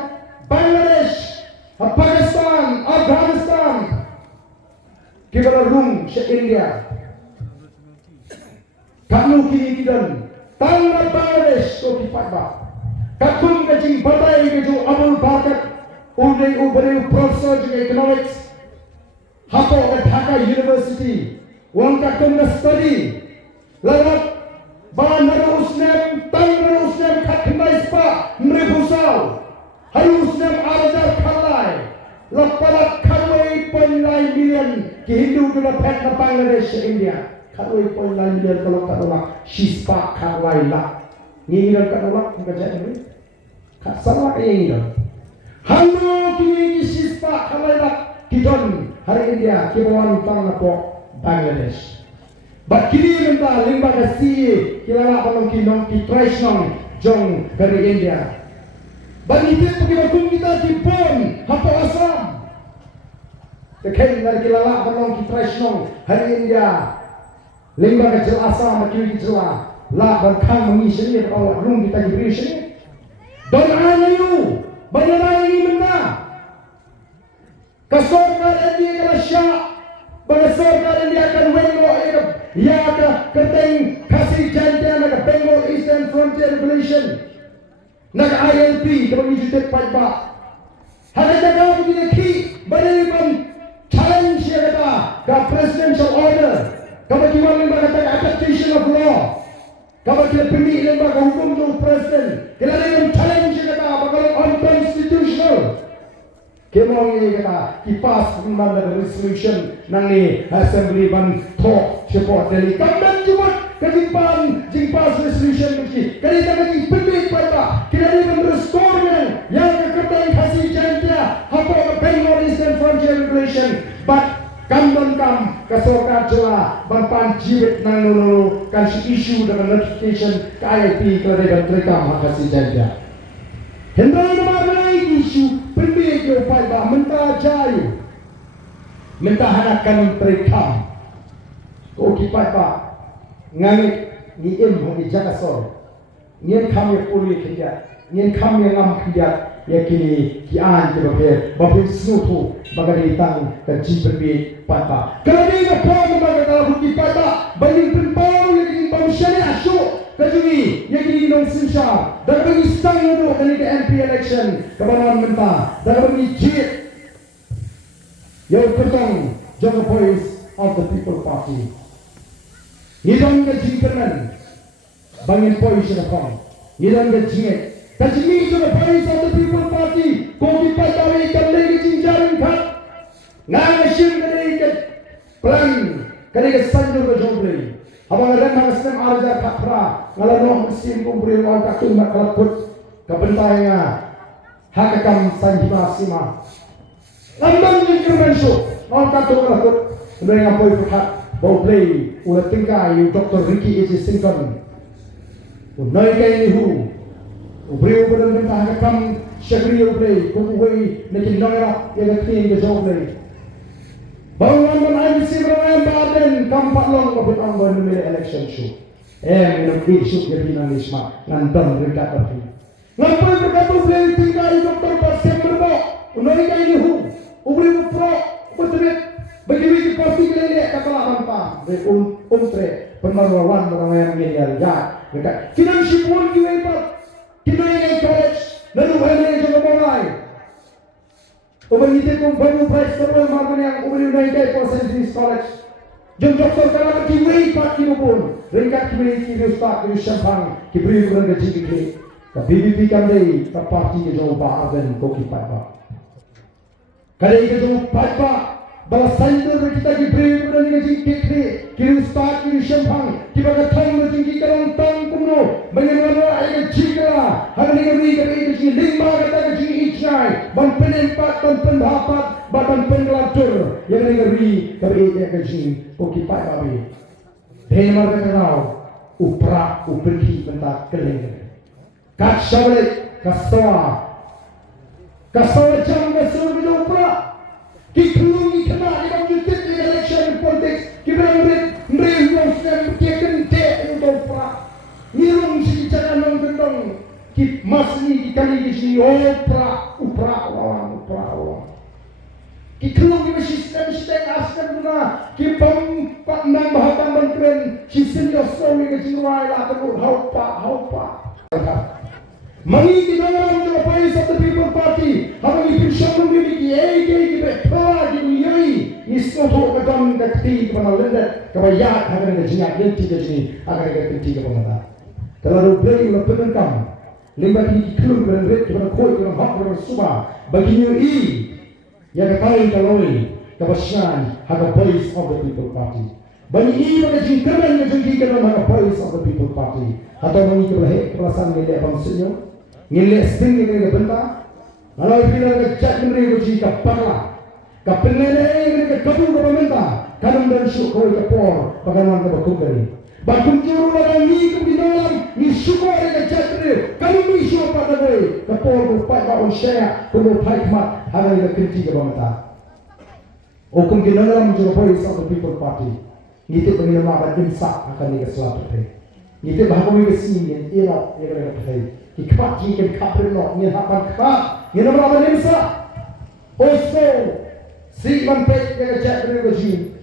Bangladesh, Pakistan, Afghanistan, ki balarung sa India. Kanu kini kidan, tanggap Bangladesh ko ki patba. Kakung kajing batay kajing Abul Bakat. Unday ubari professor in economics hapo at Dhaka University wang kakong na study lalat ba narusnem tang narusnem kaknais pa mribusaw harusnem arajar khalai lapalat khalway 0.9 million ki Hindu na pet na Bangladesh sa India khalway 0.9 million kalau katulak shispa khalway la ngingilan katulak kagajat ini salah ngingilan. Halo kini sispa kalaidak kidon hari India kibawan tang napo Bangladesh. But kini minta limba kasi kilala panong kinong kitrash nong jong dari India. But itu pagkakung kita di Bon hapo Assam. Kekain dari kilala panong kitrash nong hari India. Limba kecil Assam makili kecil la berkang mengisini kalau lung kita diberi sini. Don anayu banyak ini menda. Kesorkan dia kerasya, bersorkan dia akan wengo ia akan keteng kasih janjian akan Bengal Eastern Frontier Regulation. Nak ILP kami jutek pajak. Hanya jaga begini ki beri challenge dia kata ke presidential order. Kami cuma lembaga kata adaptation of law. Kami kita pilih lembaga hukum tu presiden. Kita lagi challenge dia kata bagaimana unconstitutional. Kemong ini kata kipas pembangunan resolution nang assembly ban talk support dari kamen cuma ketipan jimpas resolution begini. Kali kita lagi pilih pada kita lagi restore yang keketain kasih jantia apa Bengal Eastern Frontier Regulation. But kamen kesokat jelah ban jiwit nang nulu kan issue dengan notification ke IIP kalau dia terekam kasih jantia. Hendai nama isu berbeza pada mentah jayu, mentah hanakan terekam. Okey pada ngangit ni hadi jaga sor, ni kami pulih kerja, ni kami ngam kerja. Yakini kian kebagai bapa senutu bagai tang kaji berbeza pada. Kalau dia pun bagai dalam bukti pada bagi penpau yang bangsa ni asyuk. Kajuni yang ini non sinsha dan bagi stang itu dari ke MP election kebanan mentah dan bagi jit yang ketong jaga voice of the people party hidang ke jingkeran bangin voice na pang hidang ke jingit kajuni jaga voice of the people party kogi patawi kamle ke jingjarin khat nangashim kare ke plan kare ke sanjur ke jobre abang renang Muslim arja khapra ngalano Muslim kumpul orang takun makalaput kabentaynya hakakam sanjima sima lambang jingkerman show orang takun makalaput mereka poi berhak bau play ulah tingkai Dr. Ricky H. Sington unai kai ni hu ubri ubran bentah hakakam syakri ubri kukuhui nekin nongera yang keting ke jobre Bangunan IBC berawal badan kampak long mabut anggon memilih election show. Minum isu kebinan isma nantang mereka berarti. Ngapai berkata boleh tinggal Dr. Basem berbok. Unai kai ni hu. Ubri pro betul bagi wiki parti kelele katalah rampa. Umtre pemarwawan orang yang menjadi dekat. Financial pun kiwaipat. Kinai college lalu hari jaga mulai. Ubangite kung baru price terus makan yang ubang United Percentage College. Jom doktor kalau kiwai pak kinupun, ringkat kiwai kiwai start kiwai champagne kiwai berang gaji kiwai. Tapi BBP kami tak parti ke jauh bahagian koki pak. Kalau itu jauh pak, balas center kita kiwai berang gaji kiwai start kiwai champagne kiwai thang gaji kiwai tang kuno, bagaimana ayat jika hari ini gaji lima kata gaji ichai. Ban penempat, ban pendapat, ban pengelatur yang negeri kami yang kaji okipai kami. Dengar kenal upra upergi bentak keleng. Katsawale kasawa jam kasawa bila upra. Kikulungi kena yang jutek di election politics. Kita meri yang kiakan dek itu upra. Nirung si jangan nongkendong. Kip masni kali di sini upra orang. Kita lagi sistem askan guna kipam pak nang bahagian menteri sistem joskowi ke sini lah terus haupa. Mangi kita orang juga voice of the people party. Hari ini bisa memiliki kita di dunia ini semua macam kati kepada lenda kebayat hari ini jingat lenti ke sini agar kita kenti ke pemerintah. Kalau beli lebih kamu. Lima kali kelur dan red kepada koi dan hak dan subah baginya yang ketahui kalau kebesaran harga voice of the people party. Bagi pada jingkaran yang jingkaran harga voice of the people party. Atau bagi kebesaran milik bangsanya, milik sting yang benda. Kalau bila kejat mereka jika parla, kapenele mereka kabur ke pemerintah, kadang dan syuk koi kepor bagaimana kebakukan. Bakun juru dalam ni kebidalam ni syukur dengan jatri kami ni syukur pada boy kapor bupat baun syaya kuno hikmat hari ini kenti ke bangsa hukum dalam juru voice of the people party ni tu penginama akan imsak akan ni keselaput Itu bahawa mereka sini yang elok yang mereka percaya. Ikhmat jika kapal nak, yang hapan khmat, yang nama apa nimsa. Oslo, si manpek yang cak mereka jin.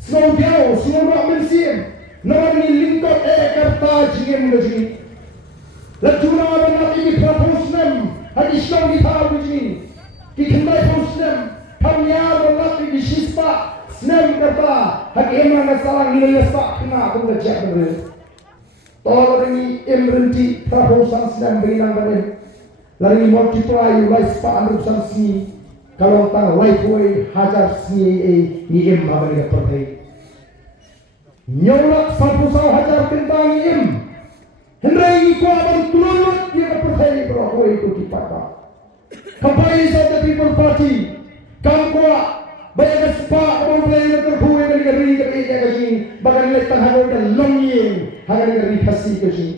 Snow jauh, snow nak mensim. Nama ni lingkot karta jika mereka jin. Lajuna orang ini propusnem, hadis snow di tahu jin. Kikendai propusnem, pamnya orang ini sispa. Senang kata, hak emang masalah nilai lesak kena pun kecak mereka. Tolong ini emergency proposan sedang berilang pada lari multiply lifespan urusan sini kalau tang lifeway hajar sini ni mereka percaya nyolak sampusau hajar tentang hendrai ikut abang tulut dia percaya berapa itu dipatah Companies of the People Party kamkua banyak sepak orang pelayan terkuat dari negeri kerja bahkan letak hadir dan longing hadir negeri kasih kerja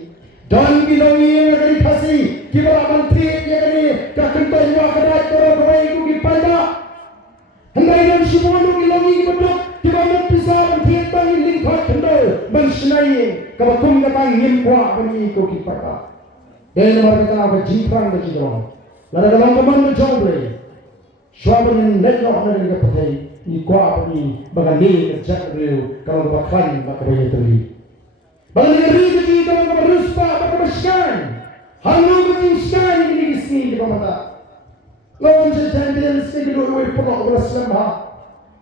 dan di longing negeri kasih kita menteri yang ini kakentai wakadai orang baik itu dipada hendak dan semua di longing betul kita bisa menteri tangi lingkar kendal mensenai kebetul kata ngimpwa bagi itu dipada yang nomor kita apa jingkrang dari jauh lalu dalam keman jauh Suami yang lenyok dari kepercayaan ini kuat ini bagaimana kerja beliau kalau bakal bagaimana terlihat. Bagaimana kerja kalau beruspa bagaimana halu berjinskan ini di sini di mata. Lawan sejanjian sini dulu pernah bersama.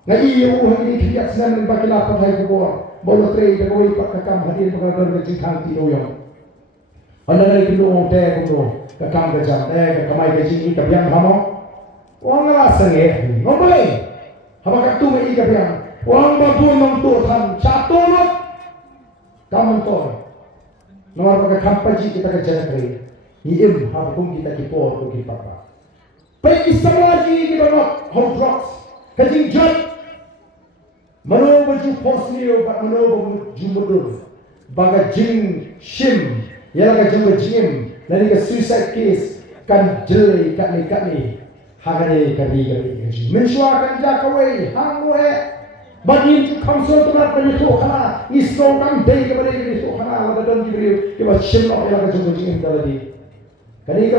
Ngai yang ini kerja senang bagi lapar hai kubur. Bawa tray dengan pakam hadir mengajar berjingkang di Oyong. Anda dari kedua hotel kudo kakam kerja kamai kerja ini kebiang hamok. Orang rasa ni, boleh. Apa kat tu mai ikat yang orang babun mentuhan catur, kamu tu. Nomor pakai kampaji kita kerja negeri. Iem habung kita kipor tu kita apa. Pergi lagi kita nak hot drugs, kajing jat. Mana baju posnio, mana baju mudur. Baga jing shim, ya laga jing, lalu ke suicide case kan jelai kat ni. Hari kali mensuakan jakawai hangwe bagi itu kamsul turat menyusuhana islokan day kepada menyusuhana pada don diberi kepada shimno yang kejung kejung tadi kali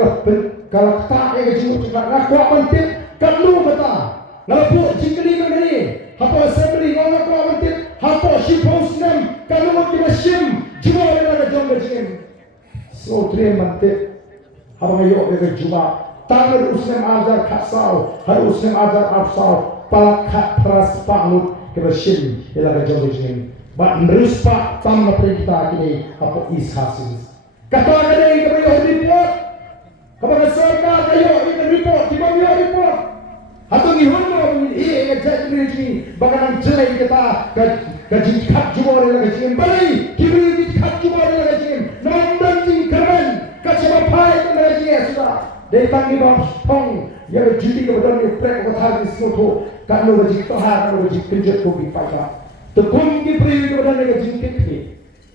kalau tak yang kejung juga nak kuat penting kamu kata lalu jikli begini apa assembly orang kuat penting apa shipos nem kamu kita shim cuma yang kejung kejung so terima penting apa yang kita jumpa tangan usnem ajar kasau, harus usnem ajar afsau, palakat peras pangut kebersin ialah kejadian. Bak meruspa tanpa perintah kini apa ishasis. Kata kena yang kebaya report, kepada serta kaya yang report, tiba dia report. Atau ni hono ini kejadian ini, bagaimana jelai kita gaji kat jual ialah kejadian. Balik kiri kat jual ialah kejadian. Nampak tingkaran kacapai ialah kejadian sudah. Datang di bawah pong yang jadi kemudian di prek kota di semua kan lo bagi tohar lo bagi kerja kopi pajak tekun di beri kemudian yang jingkit ke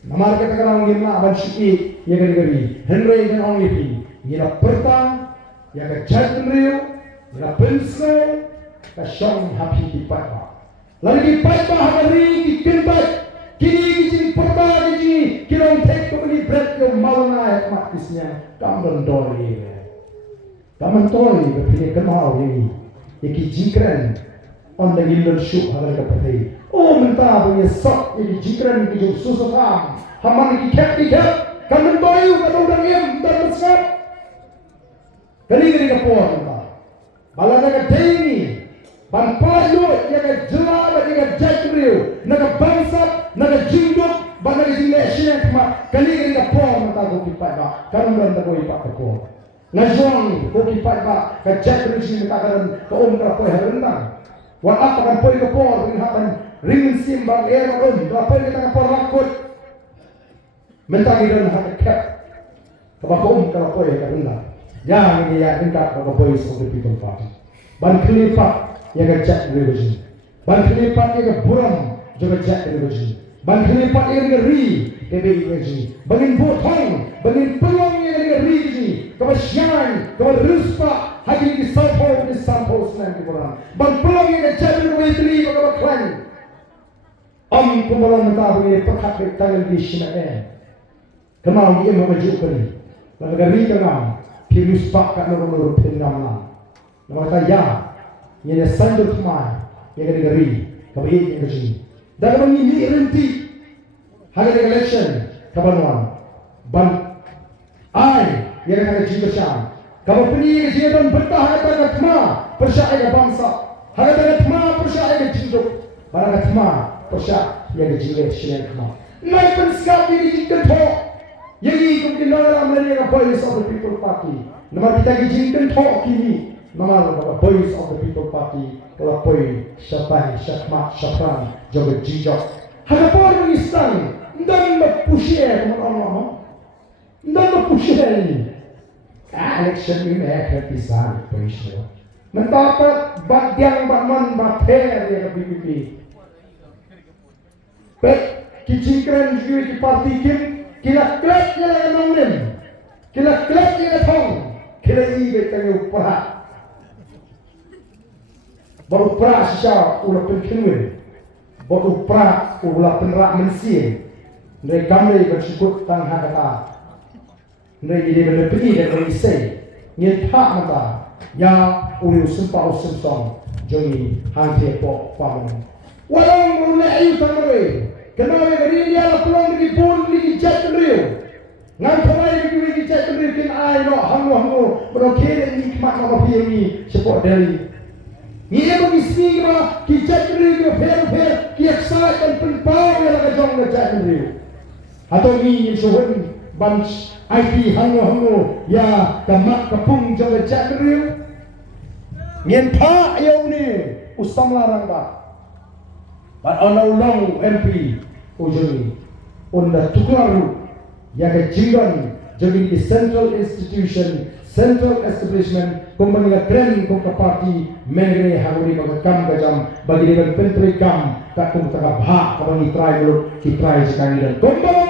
nama kita kalau ingin aban syiki yang gari Henry dan Ong Ipi yang pertang yang kejadian real yang pensel kasyong happy di pajak lalu di pajak hari di kenbat kini di pertang di kirong tek kembali berat yang mau naik makisnya kamu dori kamu tahu berpikir kenal ini, iki jikran, orang yang syuk harga percaya. Oh mentah punya sok iki jikran iki susah faham. Haman iki kep, kamu tahu kalau orang yang dan besar. Kali kapor mentah. Balada ke ini, ban pelayu yang jelas yang jajriu, naga bangsat, naga jinduk, ban naga jinglesian kema. Kali kapor mentah ko kipai ba, kamu orang tak boleh pakai kapor. Najong kopi pada kejat berisi mengatakan kaum berapa hari rendang. Wan apa kan poin kapor dengan ringin simbang air berapa kita kapor lakut. Mentang dan hak kep. Kepada kaum kalau poin rendang. Yang ini yang tingkat pada poin sebagai people party. Ban kelipat yang kejat berisi. Ban kelipat yang buram juga kejat berisi. Ban kelipat yang ngeri berisi. Bangin botong, bangin peluang yang ngeri. Kebersihan, keberuspa, hati ini sampul senang dikurang. Bang peluang yang jadi wetri bagaimana klan. Om kumpulan mentah ini perkat tangan di sini. Kemau dia mau maju kali. Lalu dari kemau pirus pak kat nurul pindam lang. Nama kata ya, ia sandut mai, ia dari kabai yang kerja. Dan kami ini renti, hari election kabanuan, ban, ai, ia kata kerja bersama. Kamu punya kerja dan betah kata kata persyai bangsa, hari kata persyai kerja, barang kata persyai ia kerja siang kemau. Naik penskap ini dikentok. Yang kemudian dalam mereka Voice of the People Party. Nama kita kijinkan talk kini. Nama Voice of the People Party. Kalau poi Syapai, Syakmat, Syafran, Joget Jijok. Hanya orang Islam dan berpushir kepada Allah. Dan berpushir ini. Election ini akan pisah. Mendapat bagian bakman bater yang PPP. Baik kijinkan juga di parti Kim. Kila klep yang ada nonglen, kila klep yang ada thong, kila ibe kaya upah. Baru upah sisa ulah penkinwe, baru upah ulah penrak mensiye. Mereka kami bersyukur tang hakata. Mereka ini berlepih dan berisai. Nyetah mata, ya ulu sumpah usumsong, jongi hanti pok paman. Walau mulai ayu tamare. Kenapa dia lah pulang di pun di chat rio. Ngantai di chat rio kin ai no hangu berokir ni mak mak ni support dari. Ni bagi sini ki chat rio fair ki excited dan penpau yang ada jong chat rio. Atau ni suhun bunch IT hangu ya kamak kapung jong chat rio. Nyen pa yo ni usam larang ba. But long MP ujung unda tuklaru yang kejiran jadi di central institution, central establishment, kumbangila keren kumka parti mengenai hari magkam gajam bagi dengan pentri kam tak kum tak bah kamu try dulu kita sekali dan kumbang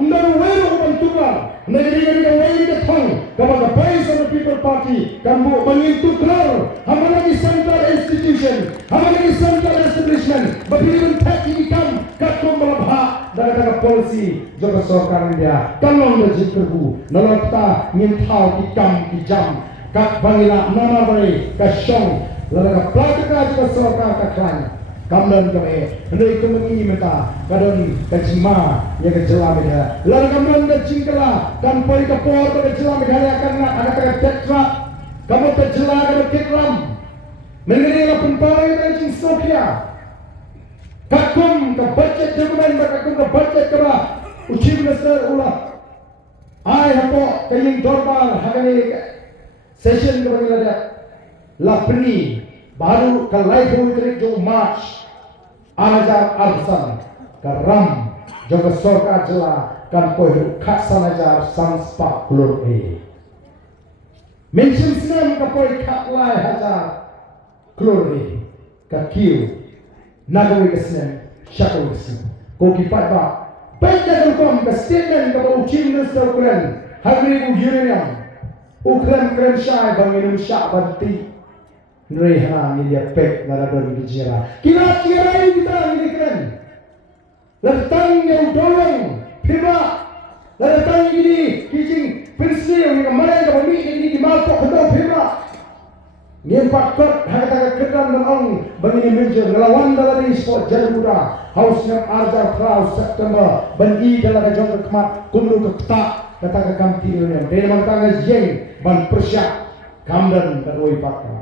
unda weru tukar negeri weru ke thong kamu Voice of the People Party kamu bangin tukar hama lagi central institution hama lagi central establishment bagi dengan tak ini kam kakum melabha dalam polisi juga sorkan dia kalau lagi kerbu nalakta nyentau kikam kijam kak bangila nama beri kasyong lalu kaplataka juga sorkan kaklan kamdan kami hendak kemini mata kadon kacima yang kejelam dia lalu kamdan kecingkala kan poi kapor kejelam dia akan ada tetra kamu kejelam kamu kekram mengenai lapun poi dan cing Sofia kakum ke budget dokumen kakum ke budget kera uji minister ulah ai hapo kaying dorbar hagani session ke bangila dia lapni baru ke live ultrik jo March ajar arsan ke ram juga sorka jela kan koi khaksan ajar sanspa klur mention senam ke koi khaklai hajar klur ke kiu nagawi ke senam syakul kesem ko kipat ba baik dah kom ke statement ke uji minister Ukraine hari Ukraine Ukraine syai bangin syak banti Reha ni dia pek narador di jira. Kira-kira ini kita ini keren. Lertang yang dorong, pima. Lertang ini kijing pensli yang kemarin kami ini di malpok kedua pima. Nyempak kot harga keran dan ong bagi menjer ngelawan dalam sport Jalura House yang Arja Kraus September bagi dalam jangka kemat kundu ketak kata kamti ini. Dari mangkang jeng ban persyak kamdan teroi pakar.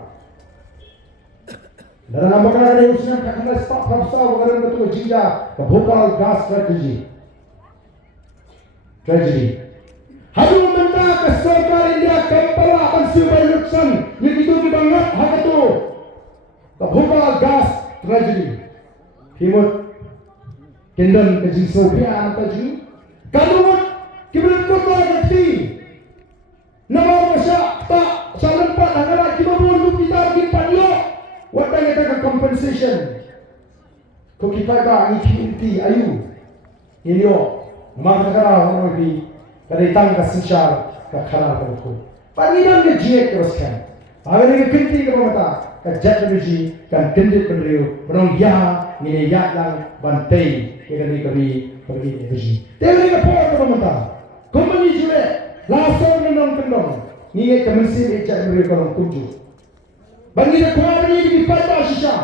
Dan nama kerana ada usaha kakak stop kapsa bagaimana betul jinja kebukal gas tragedy. Hadu minta ke serkar India kempala pensiubai nuksan yang itu dibangat hak itu kebukal gas tragedy. Himut kendon kejing Sofia atau jing kadumut kibelit kota kecil. Nama masya tak salam pak negara kibelit kita kimpan yo. What are you compensation? Kau kita dah inti ayu, ini yo, mak negara orang ini dari tangga sensar ke kanan terku. Panidan ke jiek teruskan. Hari ini kinti ke mata, ke jat energi, kan kinti pendiriu, menong ya, ini ya lang bantai, ini kami pergi energi. Tapi ke port ke mata, Kumani jule, langsung menong kendong. Ni kemensi ejak mereka orang kunju. Bagi dia kuat ni di pada sisa.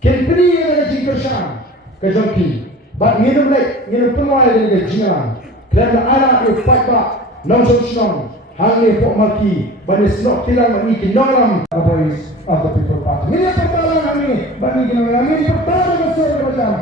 Kempri yang ada jingkersang, kejongki. Bak minum lek, minum penuai dengan jingan. Kerana anak dia pada langsung senang. Hal ni pok maki, bagi senok tilang bagi kinong the voice of the people party. Ini pertolongan kami, bagi kinong kami pertolongan macam.